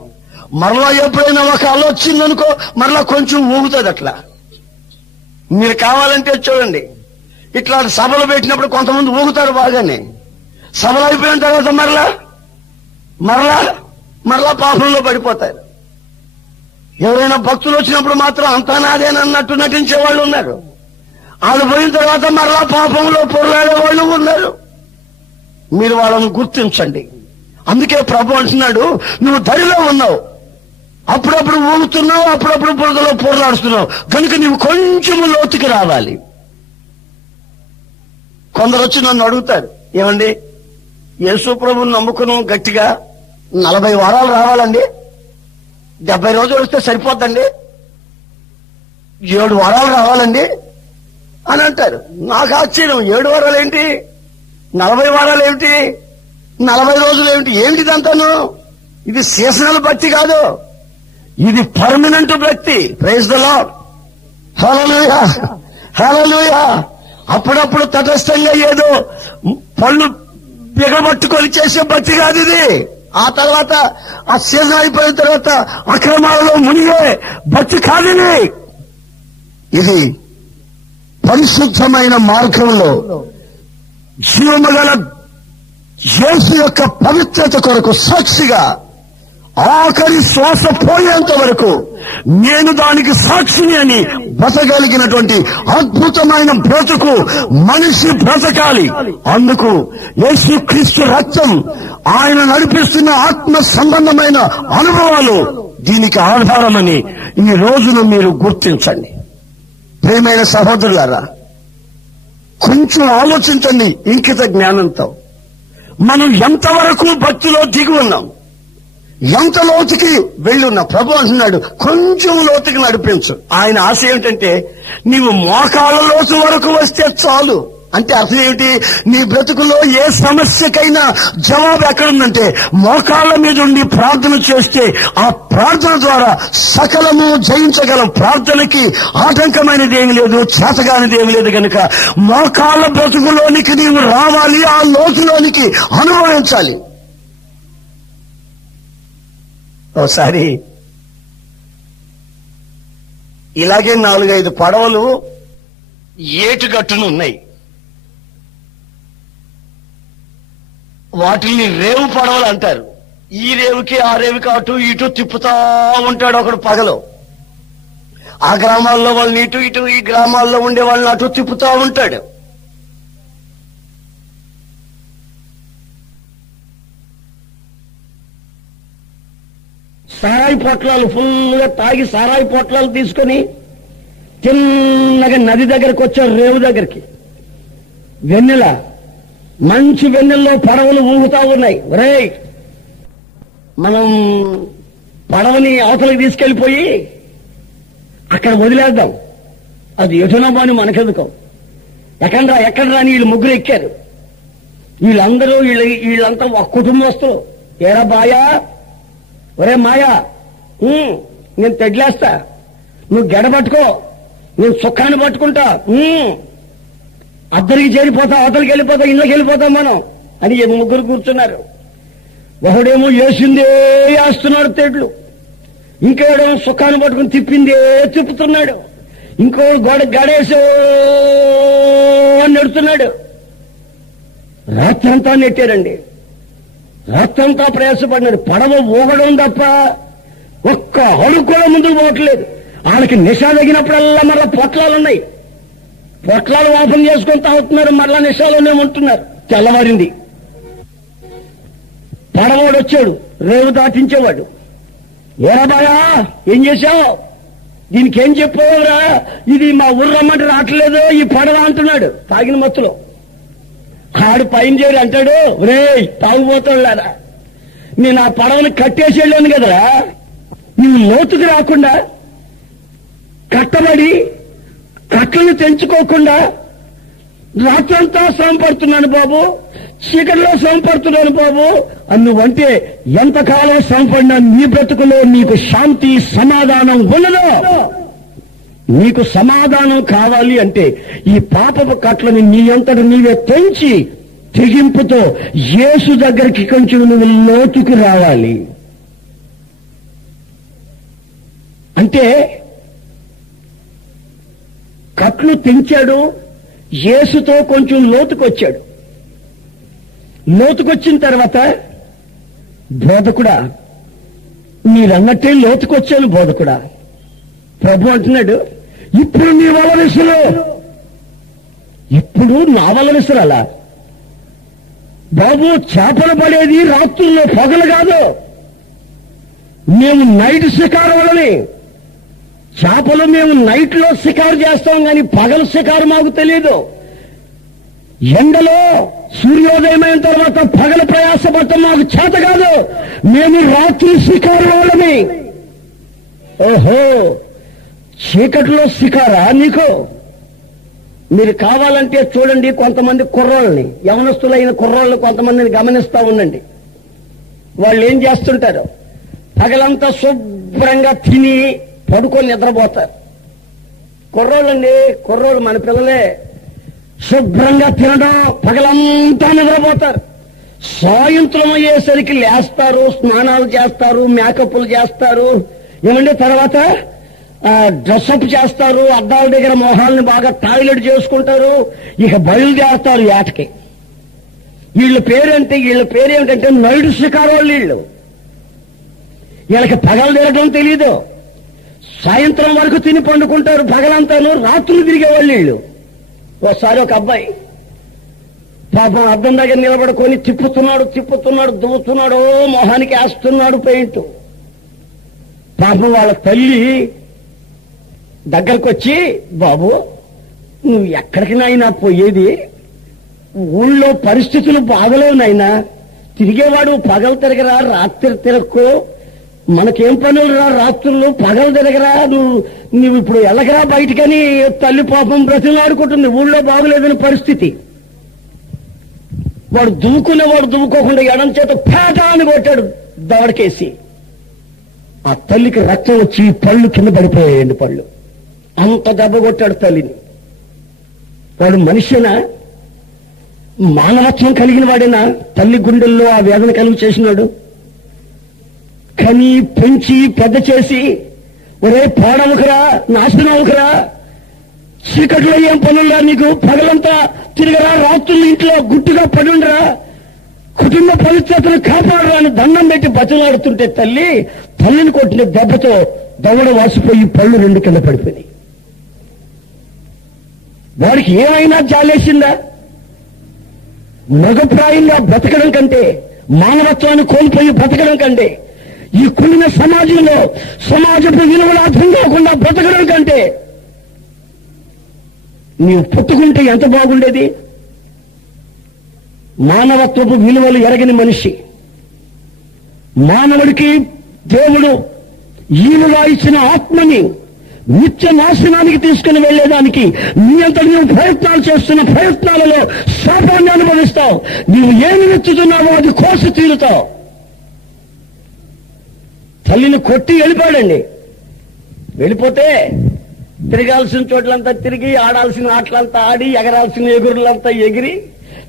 మరలా ఎప్పుడైనా ఒక అల వచ్చిందనుకో మరలా కొంచెం ఊగుతుంది. అట్లా మీరు కావాలంటే చూడండి, ఇట్లా సభలు పెట్టినప్పుడు కొంతమంది ఊగుతారు బాగానే. సభలు అయిపోయిన తర్వాత మరలా పాపంలో పడిపోతారు. ఎవరైనా భక్తులు వచ్చినప్పుడు మాత్రం అంతా నాదేనన్నట్టు నటించే వాళ్ళు ఉన్నారు. వాళ్ళు పోయిన తర్వాత మరలా పాపంలో పొరలాడే వాళ్ళు ఉన్నారు. మీరు వాళ్ళని గుర్తించండి. అందుకే ప్రభు అంటున్నాడు, నువ్వు దరిలో ఉన్నావు, అప్పుడప్పుడు ఊగుతున్నావు, అప్పుడప్పుడు బురదలో పొరలాడుతున్నావు, కనుక నువ్వు కొంచెం లోతుకి రావాలి. కొందరు వచ్చి నన్ను అడుగుతారు, ఏమండి యేసు ప్రభువుని నమ్ముకున్నాం గట్టిగా 40 వారాలు రావాలండి, 70 రోజులు వస్తే సరిపోద్దండి, 7 వారాలు రావాలండి అని అంటారు. నాకు ఆశ్చర్యం, 7 వారాలు ఏంటి, 40 వారాలు ఏమిటి, 40 రోజులు ఏమిటి, ఏమిటిదంతాను? ఇది సీజనల్ భక్తి కాదు, ఇది పర్మనెంట్ భక్తి. Praise the Lord. Hallelujah, hallelujah. అప్పుడప్పుడు తటస్థంగా ఏదో పళ్ళు బిగబట్టుకొని చేసే భక్తి కాదు ఇది. ఆ తర్వాత ఆ సీజన్ అయిపోయిన తర్వాత అక్రమాలలో మునిగే భక్తి కాదు ఇది. పరిశుద్ధమైన మార్గంలో జీవముగల యేసు యొక్క పవిత్రత కొరకు సాక్షిగా ఆఖరి శ్వాస పోయేంత వరకు నేను దానికి సాక్షిని అని బ్రతకగలిగినటువంటి అద్భుతమైన బ్రతుకు మనిషి బ్రతకాలి. అందుకు యేసుక్రీస్తు రక్తం, ఆయన నడిపిస్తున్న ఆత్మ సంబంధమైన అనుభవాలు దీనికి ఆధారమని ఈ రోజును మీరు గుర్తించండి. ప్రియమైన సహోదరులారా, కొంచెం ఆలోచించండి ఇంకిత జ్ఞానంతో. మనం ఎంతవరకు భక్తిలో దిగి ఉన్నాం, ఎంత లోతుకి వెళ్ళున్నా. ప్రభు అంటున్నాడు, కొంచెం లోతుకి నడిపించు. ఆయన ఆశ ఏమిటంటే నీవు మోకాళ్ళ లోతు వరకు వస్తే చాలు. అంటే అర్థం ఏమిటి? నీ బ్రతుకులో ఏ సమస్యకైనా జవాబు ఎక్కడుందంటే మోకాళ్ళ మీద ఉండి ప్రార్థన చేస్తే ఆ ప్రార్థన ద్వారా సకలము జయించగలం. ప్రార్థనకి ఆటంకమైనది ఏమి లేదు, చేతగానిది ఏమి లేదు. కనుక మోకాళ్ళ బ్రతుకులోనికి నీవు రావాలి, ఆ లోతులోనికి అనుభవించాలి. ఒకసారి ఇలాగే 4-5 పడవలు ఏటుగట్టును ఉన్నాయి. వాటిని రేవు పడవలు అంటారు. ఈ రేవుకి ఆ రేవుకి అటు ఇటు తిప్పుతా ఉంటాడు ఒకడు పగలు. ఆ గ్రామాల్లో వాళ్ళని ఇటు ఇటు, ఈ గ్రామాల్లో ఉండే వాళ్ళని అటు తిప్పుతా ఉంటాడు. సారాయి పొట్లాలు ఫుల్గా తాగి సారాయి పొట్లాలు తీసుకొని చిన్నగా నది దగ్గరకు వచ్చారు, రేవు దగ్గరికి. వెన్నెల, మంచి వెన్నెల్లో పడవలు ఊగుతా ఉన్నాయి. ఒరేయ్, మనం పడవని అవతలకి తీసుకెళ్లిపోయి అక్కడ వదిలేద్దాం, అది ఎటునో బాని మనకెందుకో. ఎక్కడరా అని వీళ్ళు ముగ్గురు ఎక్కారు. వీళ్ళంతా ఒక కుటుంబస్తులు. ఏరా బాయా, ఒరే మాయా, నేను తెడ్లేస్తా, నువ్వు గెడ పట్టుకో, నేను సుఖాన్ని పట్టుకుంటా, అద్దరికి చేరిపోతా, అవతలకి వెళ్ళిపోతా, ఇళ్ళకి వెళ్ళిపోతాం మనం అని ముగ్గురు కూర్చున్నారు. ఒకడేమో వేసిందే వేస్తున్నాడు తెడ్లు, ఇంకోడేమో సుఖాన్ని పట్టుకుని తిప్పిందే తిప్పుతున్నాడు, ఇంకో గడేసో అని నెడుతున్నాడు. రాత్రంతా నెట్టారండి, రాత్రంతా ప్రయాసపడినాడు. పడవ ఊగడం తప్ప ఒక్క అడుగు కూడా ముందుకు పోవట్లేదు. వాళ్ళకి నిశా తగినప్పుడల్లా మరలా పొట్లాలున్నాయి, పొట్లాలు ఓపెన్ చేసుకొని తాగుతున్నారు, మరలా నిశాలోనే ఉంటున్నారు. తెల్లవారింది. పడవాడు వచ్చాడు, రేవు దాటించేవాడు. ఏరా బాయా, ఏం చేశావు, దీనికి ఏం చెప్పావురా, ఇది మా ఊరు రమ్మంటే రావట్లేదు ఈ పడవ అంటున్నాడు తాగిన మత్తులో. ఆడు పైన చేరి అంటాడు, రేయ్ తాగుపోతాడులారా, నేను ఆ పడవని కట్టేసి వెళ్ళాను కదరా, నువ్వు లోతుకు రాకుండా కట్టబడి కట్టలు తెంచుకోకుండా రాత్రంతా శ్రమ పడుతున్నాను బాబు, చీకటిలో శ్రమ పడుతున్నాను బాబు అని నువ్వంటే ఎంతకాలం శ్రమ పడినా నీ బ్రతుకులో నీకు శాంతి సమాధానం ఉండదు. నీకు సమాధానం కావాలి అంటే ఈ పాపపు కట్లని నీ అంతట నీవే తెంచి తెగింపుతో యేసు దగ్గరికి కొంచెం నువ్వు లోతుకు రావాలి. అంటే కట్లు తెంచాడు, యేసుతో కొంచెం లోతుకొచ్చాడు. లోతుకొచ్చిన తర్వాత బోధకుడా, మీరన్నట్టే లోతుకొచ్చాను బోధకుడా. ప్రభు అంటున్నాడు, ఇప్పుడు నీ వల విసురు. ఇప్పుడు నా వల విసురాలా బాబు? చేపలు పడేది రాత్రుల్లో, పొగలు కాదు. మేము నైట్ షికారు వాళ్ళని. చేపలు మేము నైట్ లో షికారు చేస్తాం, కానీ పగలు షికారు మాకు తెలియదు. ఎండలో సూర్యోదయమైన తర్వాత పగల ప్రయాసపడటం మాకు చేత కాదు. మేము రాత్రి షికారు వాళ్ళని. ఓహో, చీకటిలో షికారా నీకు? మీరు కావాలంటే చూడండి, కొంతమంది కుర్రోళ్ళని, యవనస్తులైన కుర్రోళ్ళు కొంతమందిని గమనిస్తా ఉండండి. వాళ్ళు ఏం చేస్తుంటారు? పగలంతా శుభ్రంగా తిని పడుకొని నిద్రపోతారు. కుర్రోళ్ళండి, కుర్రోళ్ళు మన పిల్లలే. శుభ్రంగా తినడం, పగలంతా నిద్రపోతారు. సాయంత్రం అయ్యేసరికి లేస్తారు, స్నానాలు చేస్తారు, మేకప్లు చేస్తారు, ఏమంటే తర్వాత డ్రెస్అప్ చేస్తారు, అద్దాల దగ్గర మొహాలను బాగా టాయిలెట్ చేసుకుంటారు, ఇక బయలుదేరతారు ఏటకి. వీళ్ళ పేరేమిటంటే నైడు షికారోళ్ళు. వీళ్ళకి పగలు తిరగడం తెలీదు. సాయంత్రం వరకు తిని పండుకుంటారు, పగలంతాను రాత్రులు తిరిగేవాళ్ళు వీళ్ళు. ఒకసారి ఒక అబ్బాయి పాపం అద్దం దగ్గర నిలబడుకొని తిప్పుతున్నాడు, దువ్వుతున్నాడు, మొహానికి వేస్తున్నాడు పెయింట్. పాపం వాళ్ళ తల్లి దగ్గరకు వచ్చి, బాబు నువ్వు ఎక్కడికి నాయనా పోయేది? ఊళ్ళో పరిస్థితులు బాగలేవు నాయనా. తిరిగేవాడు పగలు తిరగరా, రాత్రి తిరగకు. మనకేం పనులు రా, రాత్రులు పగలు తిరగరా, నువ్వు ఇప్పుడు ఎలాగరా బయటికని తల్లి పాపం బ్రతిలాడుకుంటుంది. ఊళ్ళో బాగలేదని పరిస్థితి. వాడు దువ్వుకోకుండా ఎడం చేత పేట అని కొట్టాడు దవడకేసి. ఆ తల్లికి రక్తం వచ్చి పళ్ళు కింద పడిపోయాయండి. పళ్ళు అంత దెబ్బ కొట్టాడు తల్లిని. వాడు మనిషినా, మానవత్వం కలిగిన వాడేనా? తల్లి గుండెల్లో ఆ వేదన కలుగు చేసినాడు. కని పెంచి పెద్ద చేసి, ఒరే పాడవుకురా, నాశనం అవుకురా, చీకట్లో ఏం పనులురా నీకు? పగలంతా తిరగరా, రాత్రులు ఇంట్లో గుట్టుగా పడుండరా, కుటుంబ పవిత్రతను కాపాడరా అని దండం పెట్టి బతిలాడుతుంటే తల్లిని కొట్టిన దెబ్బతో దవడ వాసిపోయి పళ్ళు రెండు కింద పడిపోయి. వాడికి ఏమైనా జాలేసిందా? మృగప్రాయంగా బ్రతకడం కంటే, మానవత్వాన్ని కోల్పోయి బ్రతకడం కంటే, ఈ కులిన సమాజంలో సమాజపు విలువలు అర్థం కాకుండా బ్రతకడం కంటే నీవు పుట్టుకుంటే ఎంత బాగుండేది? మానవత్వపు విలువలు ఎరగని మనిషి, మానవుడికి దేవుడు ఈవుగా ఇచ్చిన ఆత్మని నిత్య నాశనానికి తీసుకుని వెళ్లేదానికి నీ అంతటి నువ్వు ప్రయత్నాలు చేస్తున్న ప్రయత్నాలలో శాపాన్ని అనుభవిస్తావు. నీవు ఏమి నెచ్చుతున్నావో అది కోసి తీరుతావు. తల్లిని కొట్టి వెళ్ళిపోయాడండి. వెళ్ళిపోతే తిరగాల్సిన చోట్లంతా తిరిగి, ఆడాల్సిన ఆటలంతా ఆడి, ఎగరాల్సిన ఎగురులంతా ఎగిరి,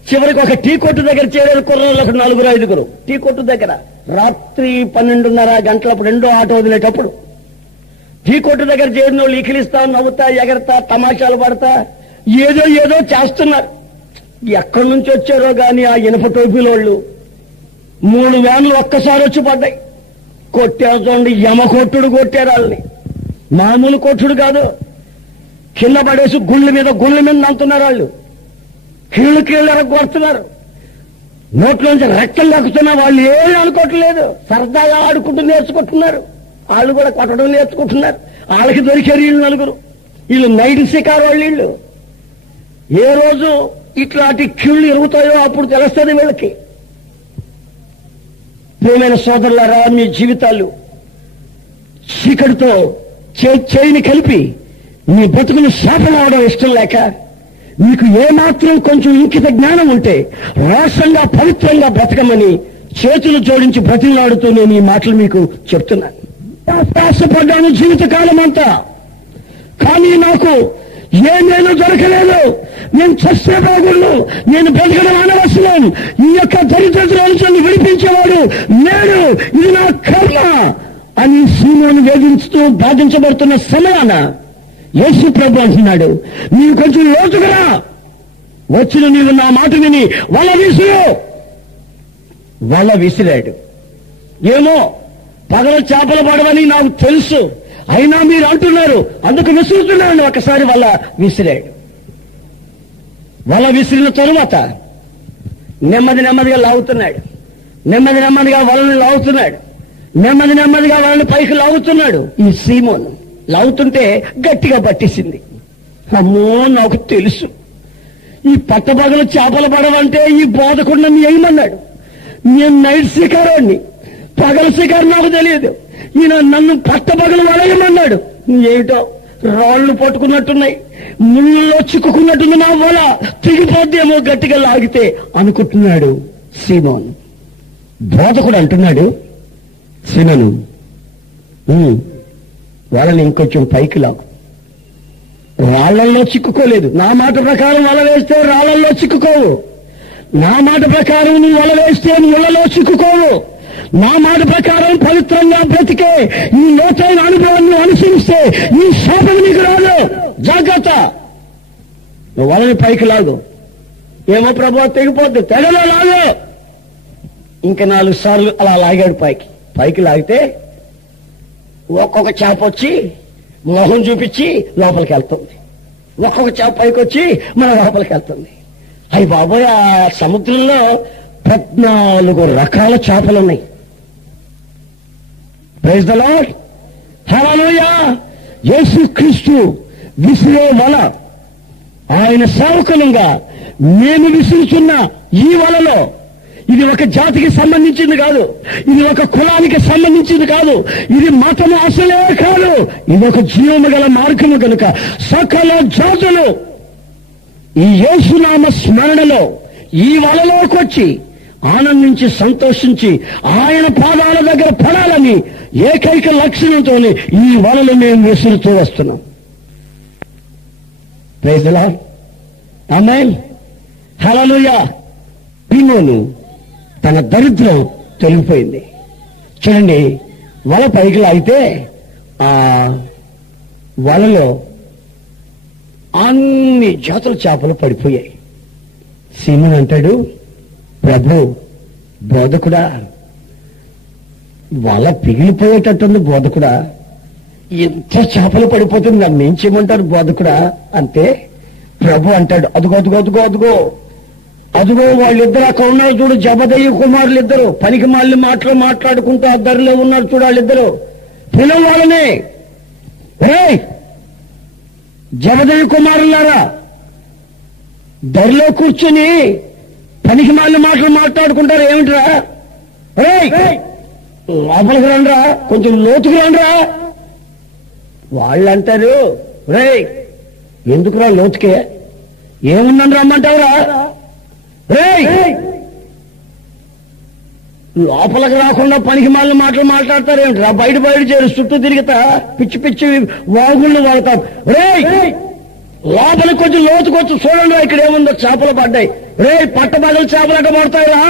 చివరికి ఒక టీ కొట్టు దగ్గర చేరారు కుర్రోళ్ళు. ఒక 4-5 టీ కొట్టు దగ్గర రాత్రి 12:30 గంటలప్పుడు, రెండో ఆటో వదిలేటప్పుడు టీ కొట్టు దగ్గర చేరిన వాళ్ళు ఇకిలిస్తా, నవ్వుతా, ఎగరతా, తమాషాలు పడతా ఏదో చేస్తున్నారు. ఎక్కడి నుంచి వచ్చారో గాని ఆ ఇనప టోపీలోళ్ళు 3 వ్యాన్లు ఒక్కసారి వచ్చి పడ్డాయి. కొట్టారు చూడండి, యమ కొట్టుడు కొట్టారు వాళ్ళని. మామూలు కొట్టుడు కాదు, కింద పడేసి గుళ్ళ మీద నంతున్నారు వాళ్ళు. కీళ్ళు ఎరగొడుతున్నారు, నోట్లోంచి రక్తం కక్కుతున్నా వాళ్ళు ఏమీ అనుకోవట్లేదు. సరదాగా ఆడుకుంటూ నేర్చుకుంటున్నారు. వాళ్ళు కూడా కొట్టడం నేర్చుకుంటున్నారు. వాళ్ళకి దొరికారు వీళ్ళు 4. వీళ్ళు నైట్ షికారు వాళ్ళు. ఏ రోజు ఇట్లాంటి కీళ్లు ఎరుగుతాయో అప్పుడు తెలుస్తుంది వీళ్ళకి. ప్రియమైన సోదరులారా, మీ జీవితాలు చీకటితో చేయిని కలిపి మీ బతుకుని శాపం అవడం ఇష్టం లేక, మీకు ఏమాత్రం కొంచెం ఇంకిత జ్ఞానం ఉంటే రోషంగా పవిత్రంగా బ్రతకమని చేతులు జోడించి బ్రతిలాడుతూ నేను ఈ మాటలు మీకు చెప్తున్నాను. ప్రయాసపడ్డాను జీవితకాలం అంతా, కానీ నాకు ఏమేనూ దొరకలేదు. నేను చస్తే బాగుండు, నేను బ్రతకడం అనవసరం, ఈ యొక్క దరిద్రతలో నుంచి విడిపించేవాడు లేడు, ఇది నా కర్మ అని సీమోను వేధించుతూ బాధించబడుతున్న సమయాన యేసు ప్రభు అంటున్నాడు, నీవు కొంచెం లోతుగా వచ్చిన నీవు నా మాట విని వల విసిరాడు. ఏమో పగలు చేపలు పడవని నాకు తెలుసు, అయినా మీరు అంటున్నారు అందుకు విసురుతున్నాడు. ఒకసారి వల విసిరాడు. వల విసిరిన తరువాత నెమ్మదిగా లాగుతున్నాడు, నెమ్మదిగా వలని లాగుతున్నాడు, నెమ్మదిగా వాళ్ళని పైకి లాగుతున్నాడు. ఈ సీమోను లాగుతుంటే గట్టిగా పట్టేసింది. అమ్మో నాకు తెలుసు, ఈ పట్టపగలు చేపలు పడవంటే ఈ బోధకుండా ఏమన్నాడు, నేను నైట్ శికారాన్ని, పగల శికారం నాకు తెలియదు, ఈయన నన్ను పట్టపగలు వలయమన్నాడు. ఏమిటో రాళ్లు పట్టుకున్నట్టున్నాయి, ముళ్ళలో చిక్కుకున్నట్టుంది, నా వల తెగిపోద్దేమో గట్టిగా లాగితే అనుకుంటున్నాడు సీమోను. బోధకుడు అంటున్నాడు, సీమోను వాళ్ళని ఇంకొంచెం పైకి లాగు, రాళ్లల్లో చిక్కుకోలేదు. నా మాట ప్రకారం వల వేస్తే రాళ్లల్లో చిక్కుకోవు, నా మాట ప్రకారం నువ్వు వల వేస్తే ముళ్ళలో చిక్కుకోవు, నా మాట ప్రకారం పవిత్రంగా బ్రతికే ఈ లోతైన అనుభవాన్ని అనుసరిస్తే ఈ శాపం నీకు రాదు. జాగ్రత్త, నువ్వు వలని పైకి లాగు. ఏమో ప్రభు తెగిపోద్దు, తెగలో లాగు. ఇంకా 4 సార్లు అలా లాగాడు పైకి లాగితే ఒక్కొక్క చేప వచ్చి మొహం చూపించి లోపలికి వెళ్తుంది, ఒక్కొక్క చేప పైకి వచ్చి మన లోపలికి వెళ్తుంది. అయ్యి బాబోయ్, ఆ సముద్రంలో 14 రకాల చేపలు ఉన్నాయి. ప్రైజ్ ద లార్డ్, హల్లెలూయా. యేసుక్రీస్తు విసిరే వల, ఆయన సేవకులంగా మేము విసురుచున్న ఈ వలలో ఇది ఒక జాతికి సంబంధించింది కాదు, ఇది ఒక కులానికి సంబంధించింది కాదు, ఇది మతము అసలే కాదు, ఇది ఒక జీవము గల మార్గము కనుక సకల జాతులు ఈ యేసునామ స్మరణలో ఈ వలలోకి వచ్చి ఆనందించి సంతోషించి ఆయన పాదాల దగ్గర పడాలని ఏకైక లక్షణంతోనే ఈ వలలు మేము విసురుతూ వస్తున్నాం. ప్రైజ్ ది లార్డ్, ఆమేన్, హల్లెలూయా. సీమోను తన దరిద్రం తొలగిపోయింది. చూడండి, వల పైకి లాగితే ఆ వలలో అన్ని జాతుల చేపలు పడిపోయాయి. సీమోను అంటాడు, ప్రభు, బోధకుడా, వల పిగిలిపోయేటట్టుంది బోధకుడా, ఎంత చేపలు పడిపోతుంది, నన్ను ఏం చేయమంటారు బోధకుడా అంటే ప్రభు అంటాడు, అదుగో వాళ్ళిద్దరు అక్కడ ఉన్నారు చూడు, జబదయి కుమారులు ఇద్దరు పనికి మళ్ళీ మాట్లాడుకుంటూ ఆ ధరలో ఉన్నారు చూడు, వాళ్ళిద్దరు పిల్లలు వాళ్ళనే, జబదయి కుమారులారా, ధరలో కూర్చుని పనికి మళ్ళీ మాట్లాడుకుంటారు ఏమిట్రా, లోపలికి రండ్రా, కొంచెం లోతుకు రండ్రా. వాళ్ళంటారు, ఎందుకురా లోతుకే, ఏముందని రమ్మంటావురా, లోపలికి రాకుండా పనికి మళ్ళీ మాట్లాడతారేంట్రా, బయట చేరు చుట్టూ తిరుగుతా పిచ్చి వాగుళ్ళు వాడతారు. లోపలికి కొంచెం లోతుకొచ్చి చూడండి, ఇక్కడ ఏముందో చేపలు పడ్డాయి, పట్టబగలు చేపలు అట్ట పడతాయిరా,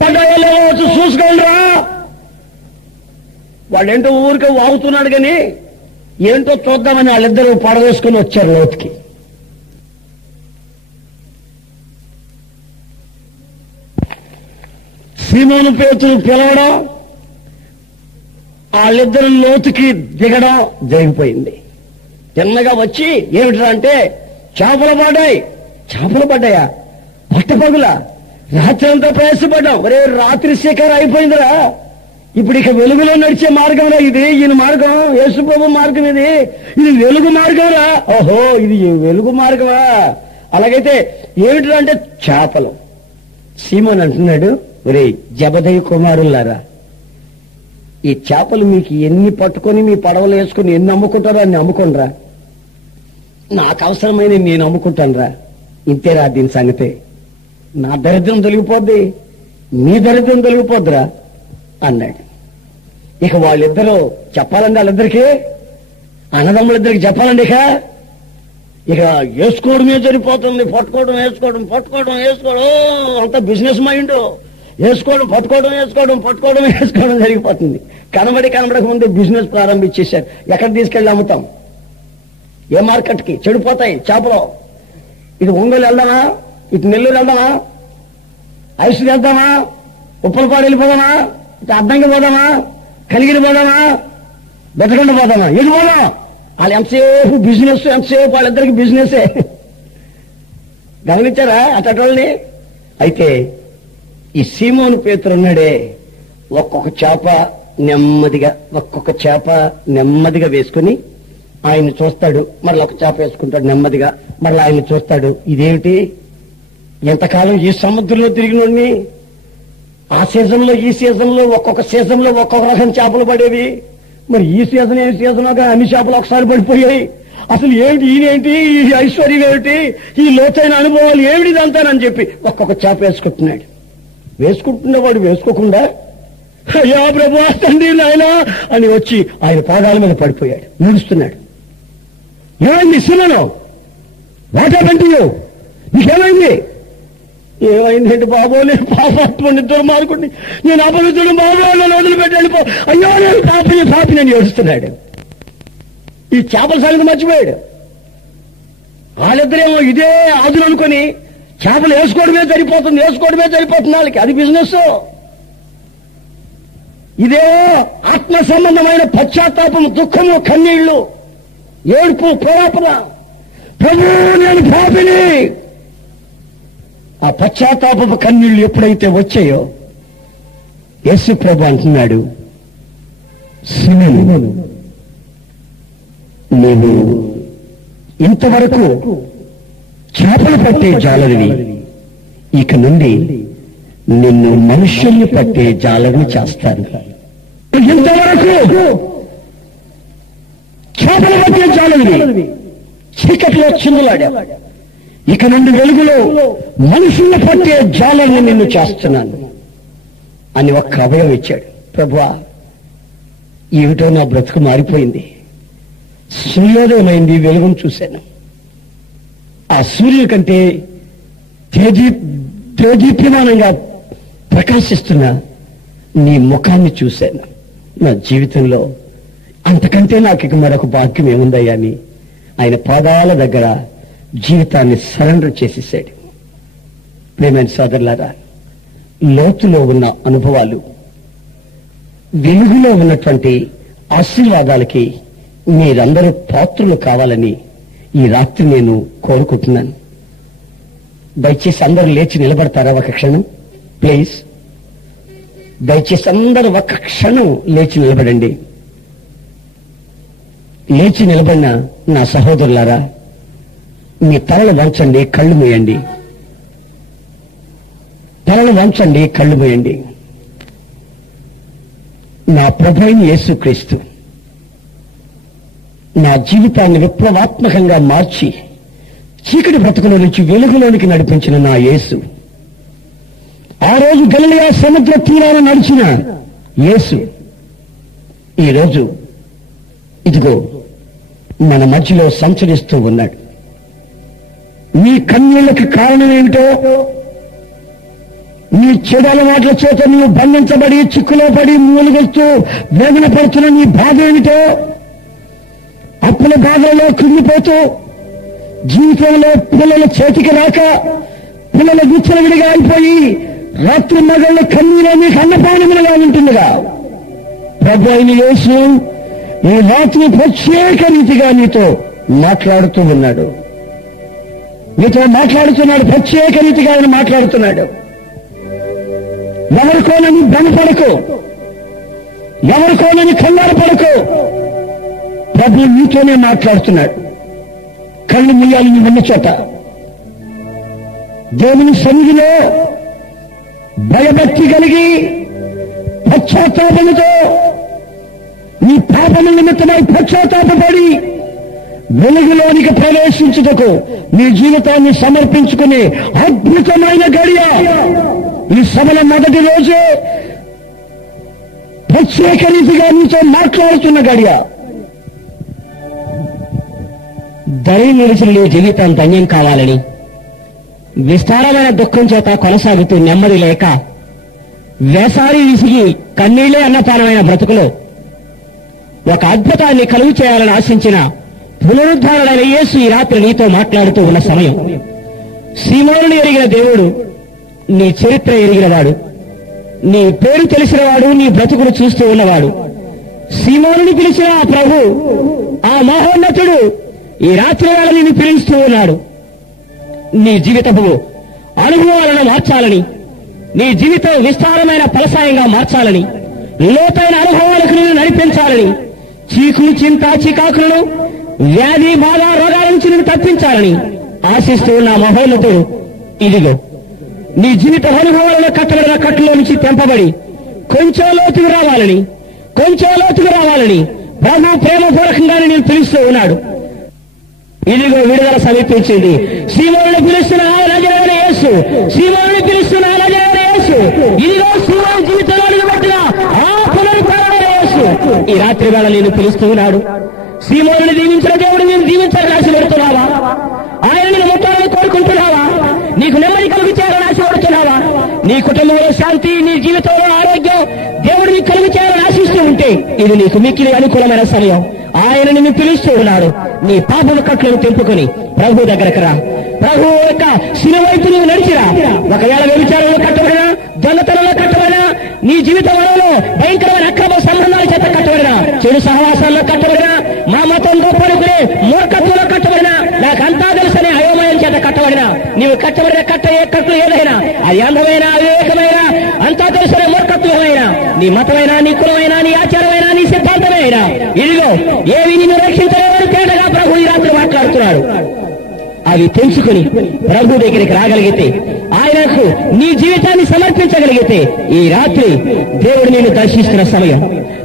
పడ్డాయో లేవో వచ్చి చూసుకోండి రా. వాడేంటో ఊరికే వాగుతున్నాడు కానీ ఏంటో చూద్దామని వాళ్ళిద్దరూ పడవేసుకుని వచ్చారు లోతుకి. సీమోను పేతురు పిలవడం, వాళ్ళిద్దరు లోతుకి దిగడం జరిగిపోయింది. తిన్నగా వచ్చి ఏమిట్రా అంటే చేపలు పడ్డాయా, పట్టపగుల రాత్రి అంతా ప్రయాసపడ్డాం, రాత్రి శిఖరం అయిపోయిందిరా, ఇప్పుడు ఇక వెలుగులో నడిచే మార్గంరా ఇది, ఈయన మార్గం యేసుప్రభు మార్గం, ఇది వెలుగు మార్గంరా. ఓహో, ఇది వెలుగు మార్గమా, అలాగైతే ఏమిట్రా అంటే చేపలు. సీమోను అంటున్నాడు, జబదయి కుమారులారా, ఈ చేపలు మీకు ఎన్ని పట్టుకొని మీ పడవలు వేసుకుని ఎన్ని అమ్ముకుంటారో అన్ని అమ్ముకోనరా, నాకు అవసరమైన నేను అమ్ముకుంటాను రా, ఇంతేరా దీని సంగతే. నా దరిద్రం తొలగిపోద్ది, నీ దరిద్రం తొలగిపోద్దిరా అన్నాడు. ఇక వాళ్ళిద్దరూ చెప్పాలండి, వాళ్ళిద్దరికీ అన్నదమ్ములిద్దరికి చెప్పాలండి. ఇక వేసుకోవడమే సరిపోతుంది, పట్టుకోవడం వేసుకోవడం, పట్టుకోవడం వేసుకోవడం, అంతా బిజినెస్ మైండ్. వేసుకోవడం పట్టుకోవడం, వేసుకోవడం పట్టుకోవడం, వేసుకోవడం జరిగిపోతుంది. కనబడక ముందే బిజినెస్ ప్రారంభించేశారు. ఎక్కడ తీసుకెళ్ళి అమ్ముతాం, ఏ మార్కెట్కి? చెడిపోతాయి చేపలు. ఇటు ఒంగోలు వెళ్దామా, ఇటు నెల్లూరు వెళ్దామా, ఐసు వెళ్దామా, ఉప్పలపాడు వెళ్ళిపోదామా, ఇటు అద్దంకి పోదామా, కలిగిరి పోదామా, బెట్టకొండ పోదామా, ఎటు పోదాం? వాళ్ళు ఎంతసేపు బిజినెస్, ఎంతసేపు వాళ్ళిద్దరికి బిజినెసే. గమనించారా అటోళ్ళని? అయితే ఈ సీమోను పేతురు ఉన్నాడే, ఒక్కొక్క చేప నెమ్మదిగా వేసుకుని ఆయన చూస్తాడు, మరలా ఒక చేప వేసుకుంటాడు నెమ్మదిగా, మరలా ఆయన చూస్తాడు. ఇదేమిటి, ఎంతకాలం ఈ సముద్రంలో తిరిగినోడిని, ఆ సీజన్లో ఈ సీజన్లో ఒక్కొక్క సీజన్లో ఒక్కొక్క రకం చేపలు పడేవి, మరి ఈ సీజన్ ఏ సీజన్ అన్ని చేపలు ఒకసారి పడిపోయాయి. అసలు ఏమిటి, ఈయనేంటి, ఈ ఐశ్వర్యం ఏమిటి, ఈ లోతైన అనుభవాలు ఏమిటి ఇదంతానని చెప్పి ఒక్కొక్క చేప వేసుకుంటున్నాడు. వేసుకుంటున్నవాడు వేసుకోకుండా అయ్యా ప్రభు తండ్రి నాయన అని వచ్చి ఆయన పాదాల మీద పడిపోయాడు, ఏడుస్తున్నాడు. ఏమైంది సినిమాలో? What happened to you? నీకేమైంది? ఏమైందంటే బాబో నేను పాపాత్ముడిని, దుర్మార్గుడిని, నేను అపవిత్రుడు బాబో, నన్ను వదిలిపెట్టి వెళ్ళిపో, అయ్యో నేను పాపిని ఏడుస్తున్నాడు. ఈ చేపల సంగతి మర్చిపోయాడు. వాళ్ళిద్దరేమో ఇదే ఆదులు అనుకుని చేపలు వేసుకోవడమే సరిపోతుంది వాళ్ళకి, అది బిజినెస్. ఇదే ఆత్మ సంబంధమైన పశ్చాత్తాపము, దుఃఖము, కన్నీళ్లు, ఏడుపు, ప్రలాపన. ప్రభు నేను పాపిని. ఆ పశ్చాత్తాపపు కన్నీళ్లు ఎప్పుడైతే వచ్చాయో యేసు ప్రభు అంటున్నాడు, సీమోను నీవు ఇంతవరకు చేపలు పట్టే జాలరివి, ఇక నుండి నిన్ను మనుష్యుల్ని పట్టే జాలరిని చేస్తాను. ఇంతవరకు చేపలు పట్టే జాలరివి, చీకటిలో చిందులాడా, ఇక నుండి వెలుగులో మనుషుల్ని పట్టే జాలరిని నిన్ను చేస్తున్నాను అని ఒక్క అభయం ఇచ్చాడు. ప్రభువా, ఏమిటో నా బ్రతుకు మారిపోయింది. సూర్యోదయమైంది, వెలుగును చూశాను. ఆ సూర్యుని కంటే తేజీప్యమానంగా ప్రకాశిస్తున్న నీ ముఖాన్ని చూశాను. నా జీవితంలో అంతకంటే నాకు ఇక మరొక భాగ్యం ఏముందయ్యా అని ఆయన పాదాల దగ్గర జీవితాన్ని సరెండర్ చేసేసాడు. ప్రియమైన సోదరులారా, లోతులో ఉన్న అనుభవాలు, వెలుగులో ఉన్నటువంటి ఆశీర్వాదాలకి మీరందరూ పాత్రులు కావాలని ఈ రాత్రి నేను కోరుకుంటున్నాను. దయచేసి అందరూ లేచి నిలబడతారా ఒక క్షణం ప్లీజ్? దయచేసి అందరూ ఒక క్షణం లేచి నిలబడండి. లేచి నిలబడిన నా సహోదరులారా, మీ తలలు వంచండి, కళ్ళు మూయండి. తలలు వంచండి, కళ్ళు మూయండి. నా ప్రభువైన యేసుక్రీస్తు నా జీవితాన్ని విప్లవాత్మకంగా మార్చి చీకటి బ్రతుకుల నుంచి వెలుగులోనికి నడిపించిన నా యేసు, ఆ రోజు గలిలయ సముద్ర తీరాన నడిచిన యేసు ఈరోజు ఇదిగో మన మధ్యలో సంచరిస్తూ ఉన్నాడు. మీ కన్నీళ్లకి కారణం ఏమిటో, నీ చెడు అలవాట్ల చేత నీవు బంధించబడి చిక్కులో పడి మూలుగుతూ వేదన పడుతున్న నీ బాధ ఏమిటో, అప్పుల బాధలలో కృంగిపోతూ జీవితంలో పిల్లల చేతికి రాక పిల్లల విచ్చలవిడిగా అయిపోయి రాత్రి మగళ్ళ కన్నీలో నీకు అన్నపానములుగా ఉంటుందిగా, ప్రభు అయిన యేసు ఈ రాత్రి ప్రత్యేక రీతిగా నీతో మాట్లాడుతూ ఉన్నాడు. ప్రత్యేక రీతిగా ఆయన మాట్లాడుతున్నాడు. ఎవరికోనని భ్రమపడకు, ఎవరికోనని కంగారు పడకు. ప్రభు నీతోనే మాట్లాడుతున్నాడు. కళ్ళు ముయ్యాలి నీ ఉన్న చోట. దేవుని సన్నిధిలో భయభక్తి కలిగి పశ్చాత్తాపముతో నీ పాపముల నిమిత్తమై పశ్చాత్తాపడి వెలుగులోనికి ప్రవేశించుటకు నీ జీవితాన్ని సమర్పించుకునే అద్భుతమైన గడియ ఈ సభల మొదటి రోజే ప్రత్యేక రీతిగా నీతో మాట్లాడుతున్న గడియ. ధైర్యం నిలిచిన నీ జీవితం ధన్యం కావాలని, విస్తారమైన దుఃఖం చేత కొనసాగుతూ నెమ్మది లేక, వేసారి విసిగి కన్నీళ్లే అన్నపానమైన బ్రతుకులో ఒక అద్భుతాన్ని కలుగు చేయాలని ఆశించిన పునరుద్ధారుడైన యేసు ఈ రాత్రి నీతో మాట్లాడుతూ ఉన్న సమయం. సీమోనుని ఎరిగిన దేవుడు నీ చరిత్ర ఎరిగినవాడు, నీ పేరు తెలిసినవాడు, నీ బ్రతుకును చూస్తూ ఉన్నవాడు. సీమోనుని పిలిచిన ఆ ప్రభు, ఆ మహోన్నతుడు ఈ రాత్రి వేళ నిన్ను పిలుస్తూ ఉన్నాడు. నీ జీవితపు అనుభవాలను మార్చాలని, నీ జీవితం విస్తారమైన ఫలసాయంగా మార్చాలని, లోతైన అనుభవాలకు నిన్ను నడిపించాలని, చీకులు చింత చికాకులను, వ్యాధి బాధ రోగాల నుంచి నిన్ను తప్పించాలని ఆశిస్తూ ఉన్న మహోన్నతుడు ఇదిగో నీ జీవిత అనుభవాలను కట్టబడిన కట్టులో నుంచి తెంపబడి కొంచెం లోతుకు రావాలని ప్రభు ప్రేమపూర్వకంగా నేను పిలుస్తూ ఉన్నాడు. ఇదిగో విడుదల సమీపించింది. సీమోనుని పిలుస్తున్న నజరేయుడైన యేసు, సీమోనుని పిలుస్తున్న నజరేయుడైన యేసు, ఇదిగో సీమోను జీవితంలో బట్టిగా ఆ పునరుద్ధారుడైన యేసు ఈ రాత్రి వేళ నేను పిలుస్తూ ఉన్నాడు. సీమోనుని దీవించిన దేవుడు నేను దీవించాలని ఆశపడుతున్నావా? ఆయన నేను ముట్టాలని కోరుకుంటున్నావా? నీకు నెమ్మది కలుగు చేయాలని ఆశపడుతున్నావా? నీ కుటుంబంలో శాంతి, నీ జీవితంలో ఆరోగ్యం దేవుడు నీకు కలుగు చేయాలని ఆశిస్తూ ఉంటే ఇది నీకు మిక్కిలి అనుకూలమైన సమయం. ఆయన నిన్ను పిలుస్తూ ఉన్నాడు. నీ పాపల కట్లను తెంపుకొని ప్రభు దగ్గరకు రా. ప్రభు యొక్క శిలువైపు నువ్వు నడిచిరా. ఒకవేళ వ్యభిచారంలో కట్టబడినా, దొంగతనంలో కట్టబడినా, నీ జీవిత వరంలో భయంకరమైన అక్రమ సంబంధాల చేత కట్టబడినా, చెడు సహవాసాల్లో కట్టబడినా, మా మతం గొప్పనుకునే మూర్ఖత్వంలో కట్టబడినా, నాకంతా తెలుసనే అయోమయం చేత కట్టబడినా, నీవు కట్టబడిన ఏ కట్లు ఏదైనా అది అందమైన అవివేకమైన అంతా తెలుసనే మూర్ఖత్వమైనా, నీ మతమైనా, నీ కులమైనా, నీ ఆచారమైనా, నీ సిద్ధాంతమైనా, ఇదిగో ఏవి నిన్ను రక్షించలేదని తేటగా ప్రభు ఈ రాత్రి మాట్లాడుతున్నాడు. అవి తెలుసుకుని ప్రభు దగ్గరికి రాగలిగితే, ఆయనకు నీ జీవితాన్ని సమర్పించగలిగితే ఈ రాత్రి దేవుడు నిన్ను దర్శిస్తున్న సమయం.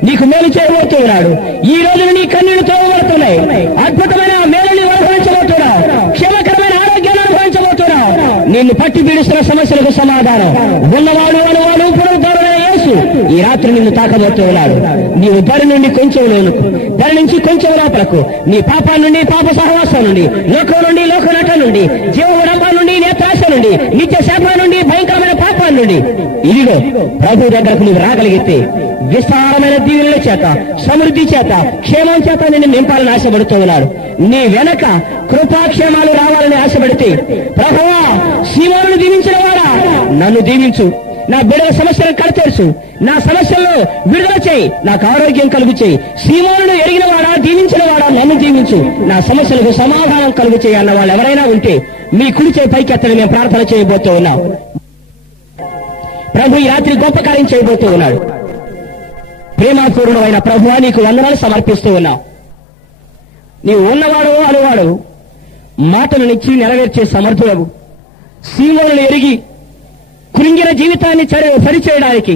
నీకు మేలు చేయబోతున్నాడు. ఈ రోజున నీ కన్నీళ్లు తోవబడుతున్నాయి. అద్భుతమైన మేలుని అనుభవించబోతున్నావు. క్షేమకరమైన ఆరోగ్యాన్ని అనుభవించబోతున్నావు. నిన్ను పట్టి పీడిస్తున్న సమస్యలకు సమాధానం ఉన్నవాడు అనువాడు పునరుద్ధారుడైన యేసు ఈ రాత్రి నిన్ను తాకబోతున్నాడు. నీవు దరి నుండి కొంచెం లోనుకు, దరి నుంచి కొంచెం లోపలకు, నీ పాపా నుండి, పాప సహవాసం నుండి, లోకం నుండి, లోకనట నుండి, జీవడంబం నుండి, నేత్రాశ నుండి, నిత్య శాప నుండి, భయంకరమైన పాపం నుండి ఇదిగో ప్రభు దగ్గరకు నువ్వు రాగలిగితే విస్తారమైన దీవెనల చేత, సమృద్ధి చేత, క్షేమం చేత నిన్ను నింపాలని ఆశపడుతూ ఉన్నాడు. నీ వెనక కృపాక్షేమాలు రావాలని ఆశపడితే, ప్రభువా సీమోనుని దీవించిన వాడా నన్ను దీవించు, నా బిడ్డల సమస్యలను కడతేర్చు, నా సమస్యల్లో విడుదల చేయి, నాకు ఆరోగ్యం కలుగు చేయి. సీమోనును ఎరిగిన వాడా, దీవించిన వాడా నన్ను దీవించు, నా సమస్యలకు సమాధానం కలుగు చేయి అన్న వాళ్ళు ఎవరైనా ఉంటే మీ కుడి చేయి పైకి ఎత్తని మేము ప్రార్థన చేయబోతూ ఉన్నాం. ప్రభు ఈ రాత్రి గొప్ప కార్యం చేయబోతూ ఉన్నాడు. ప్రేమపూర్ణమైన ప్రభువా నీకు వందనాలు సమర్పిస్తూ ఉన్నావు. నీవు ఉన్నవాడు అనువాడు మాటలు నిచ్చి నెరవేర్చే సమర్థుడవు. సీమోనును ఎరిగి కృంగిన జీవితాన్ని సరిచేయడానికి,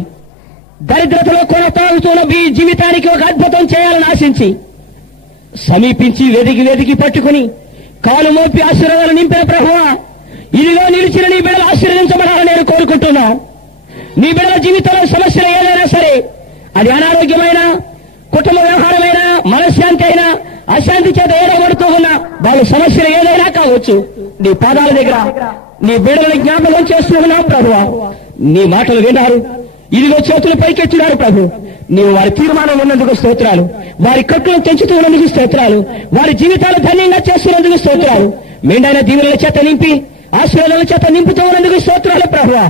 దరిద్రతలో కొనసాగుతున్న ఈ జీవితానికి ఒక అద్భుతం చేయాలని ఆశించి సమీపించి వెతికి పట్టుకుని కాలు మోపి ఆశీర్వాదాలు నింపిన ప్రభువా, ఇదిగో నిలిచిన నీ బిడ్డలు ఆశీర్వదించబడాలని నేను కోరుకుంటున్నాను. నీ బిడ్డల జీవితంలో సమస్యలు ఏదైనా సరే, అది అనారోగ్యమైన, కుటుంబ వ్యవహారమైన, మనశ్శాంతి అయినా, అశాంతి చేత ఏడబడుతూ ఉన్నా వాళ్ళ సమస్యలు ఏదైనా కావచ్చు, నీ పాదాల దగ్గర నీ బిడ్డలను జ్ఞాపకం చేస్తూ ఉన్నాం ప్రభువా. నీ మాటలు విన్నారు, ఇదిగో చేతులు పైకెత్తున్నారు ప్రభు. నీవు వారి తీర్మానం ఉన్నందుకు స్తోత్రాలు, వారి కట్టులను తెంచుతూ ఉన్నందుకు స్తోత్రాలు, వారి జీవితాలు ధన్యంగా చేస్తున్నందుకు స్తోత్రాలు, మెండైన దీవెనల చేత నింపి ఆశీర్వాదాల చేత నింపుతూ ఉన్నందుకు స్తోత్రాలు ప్రభువా.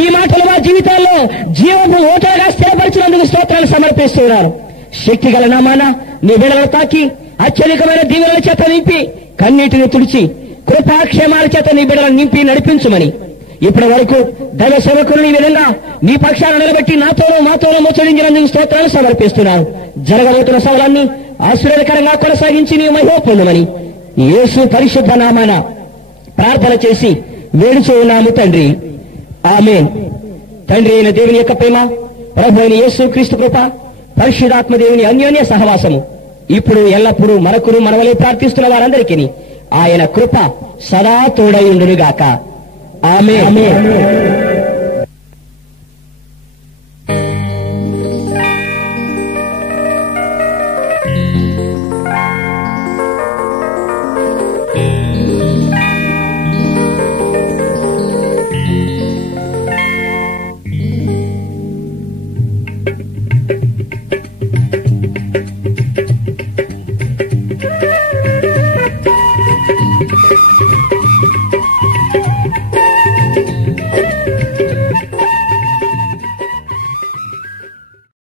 ఈ మాటలు మా జీవితాల్లో జీవపు ఓటలుగా స్థిరపరిచినందుకు స్తోత్రాలు సమర్పిస్తున్నారు. శక్తి గల నామాన నీ బిడ్డలను తాకి అత్యధికమైన దీవెనల చేత నింపి కన్నీటిని తుడిచి కృపాక్షేమాల చేత నీ బిడ్డలను నింపి నడిపించమని ఇప్పటి వరకు దైవ సేవకులను ఈ విధంగా నీ పక్షాలను నిలబెట్టి మాతోనూ ముచ్చరించినందుకు స్తోత్రాలు సమర్పిస్తున్నారు. జరగబోతున్న సవాలాన్ని ఆశీర్వాదకరంగా కొనసాగించి నీ మహిమ పొందమని యేసు పరిశుద్ధ నామాన ప్రార్థన చేసి వేడుచూ ఉన్నాము తండ్రి, ఆమేన్. తండ్రి అయిన దేవుని యొక్క ప్రేమ, ప్రభు అయిన యేసు క్రీస్తు కృప, పరిశుద్ధాత్మ దేవుని అన్యోన్య సహవాసము ఇప్పుడు ఎల్లప్పుడూ మనకును మనవలే ప్రార్థిస్తున్న వారందరికీ ఆయన కృప సదా తోడై ఉండునుగాక. ఆమేన్.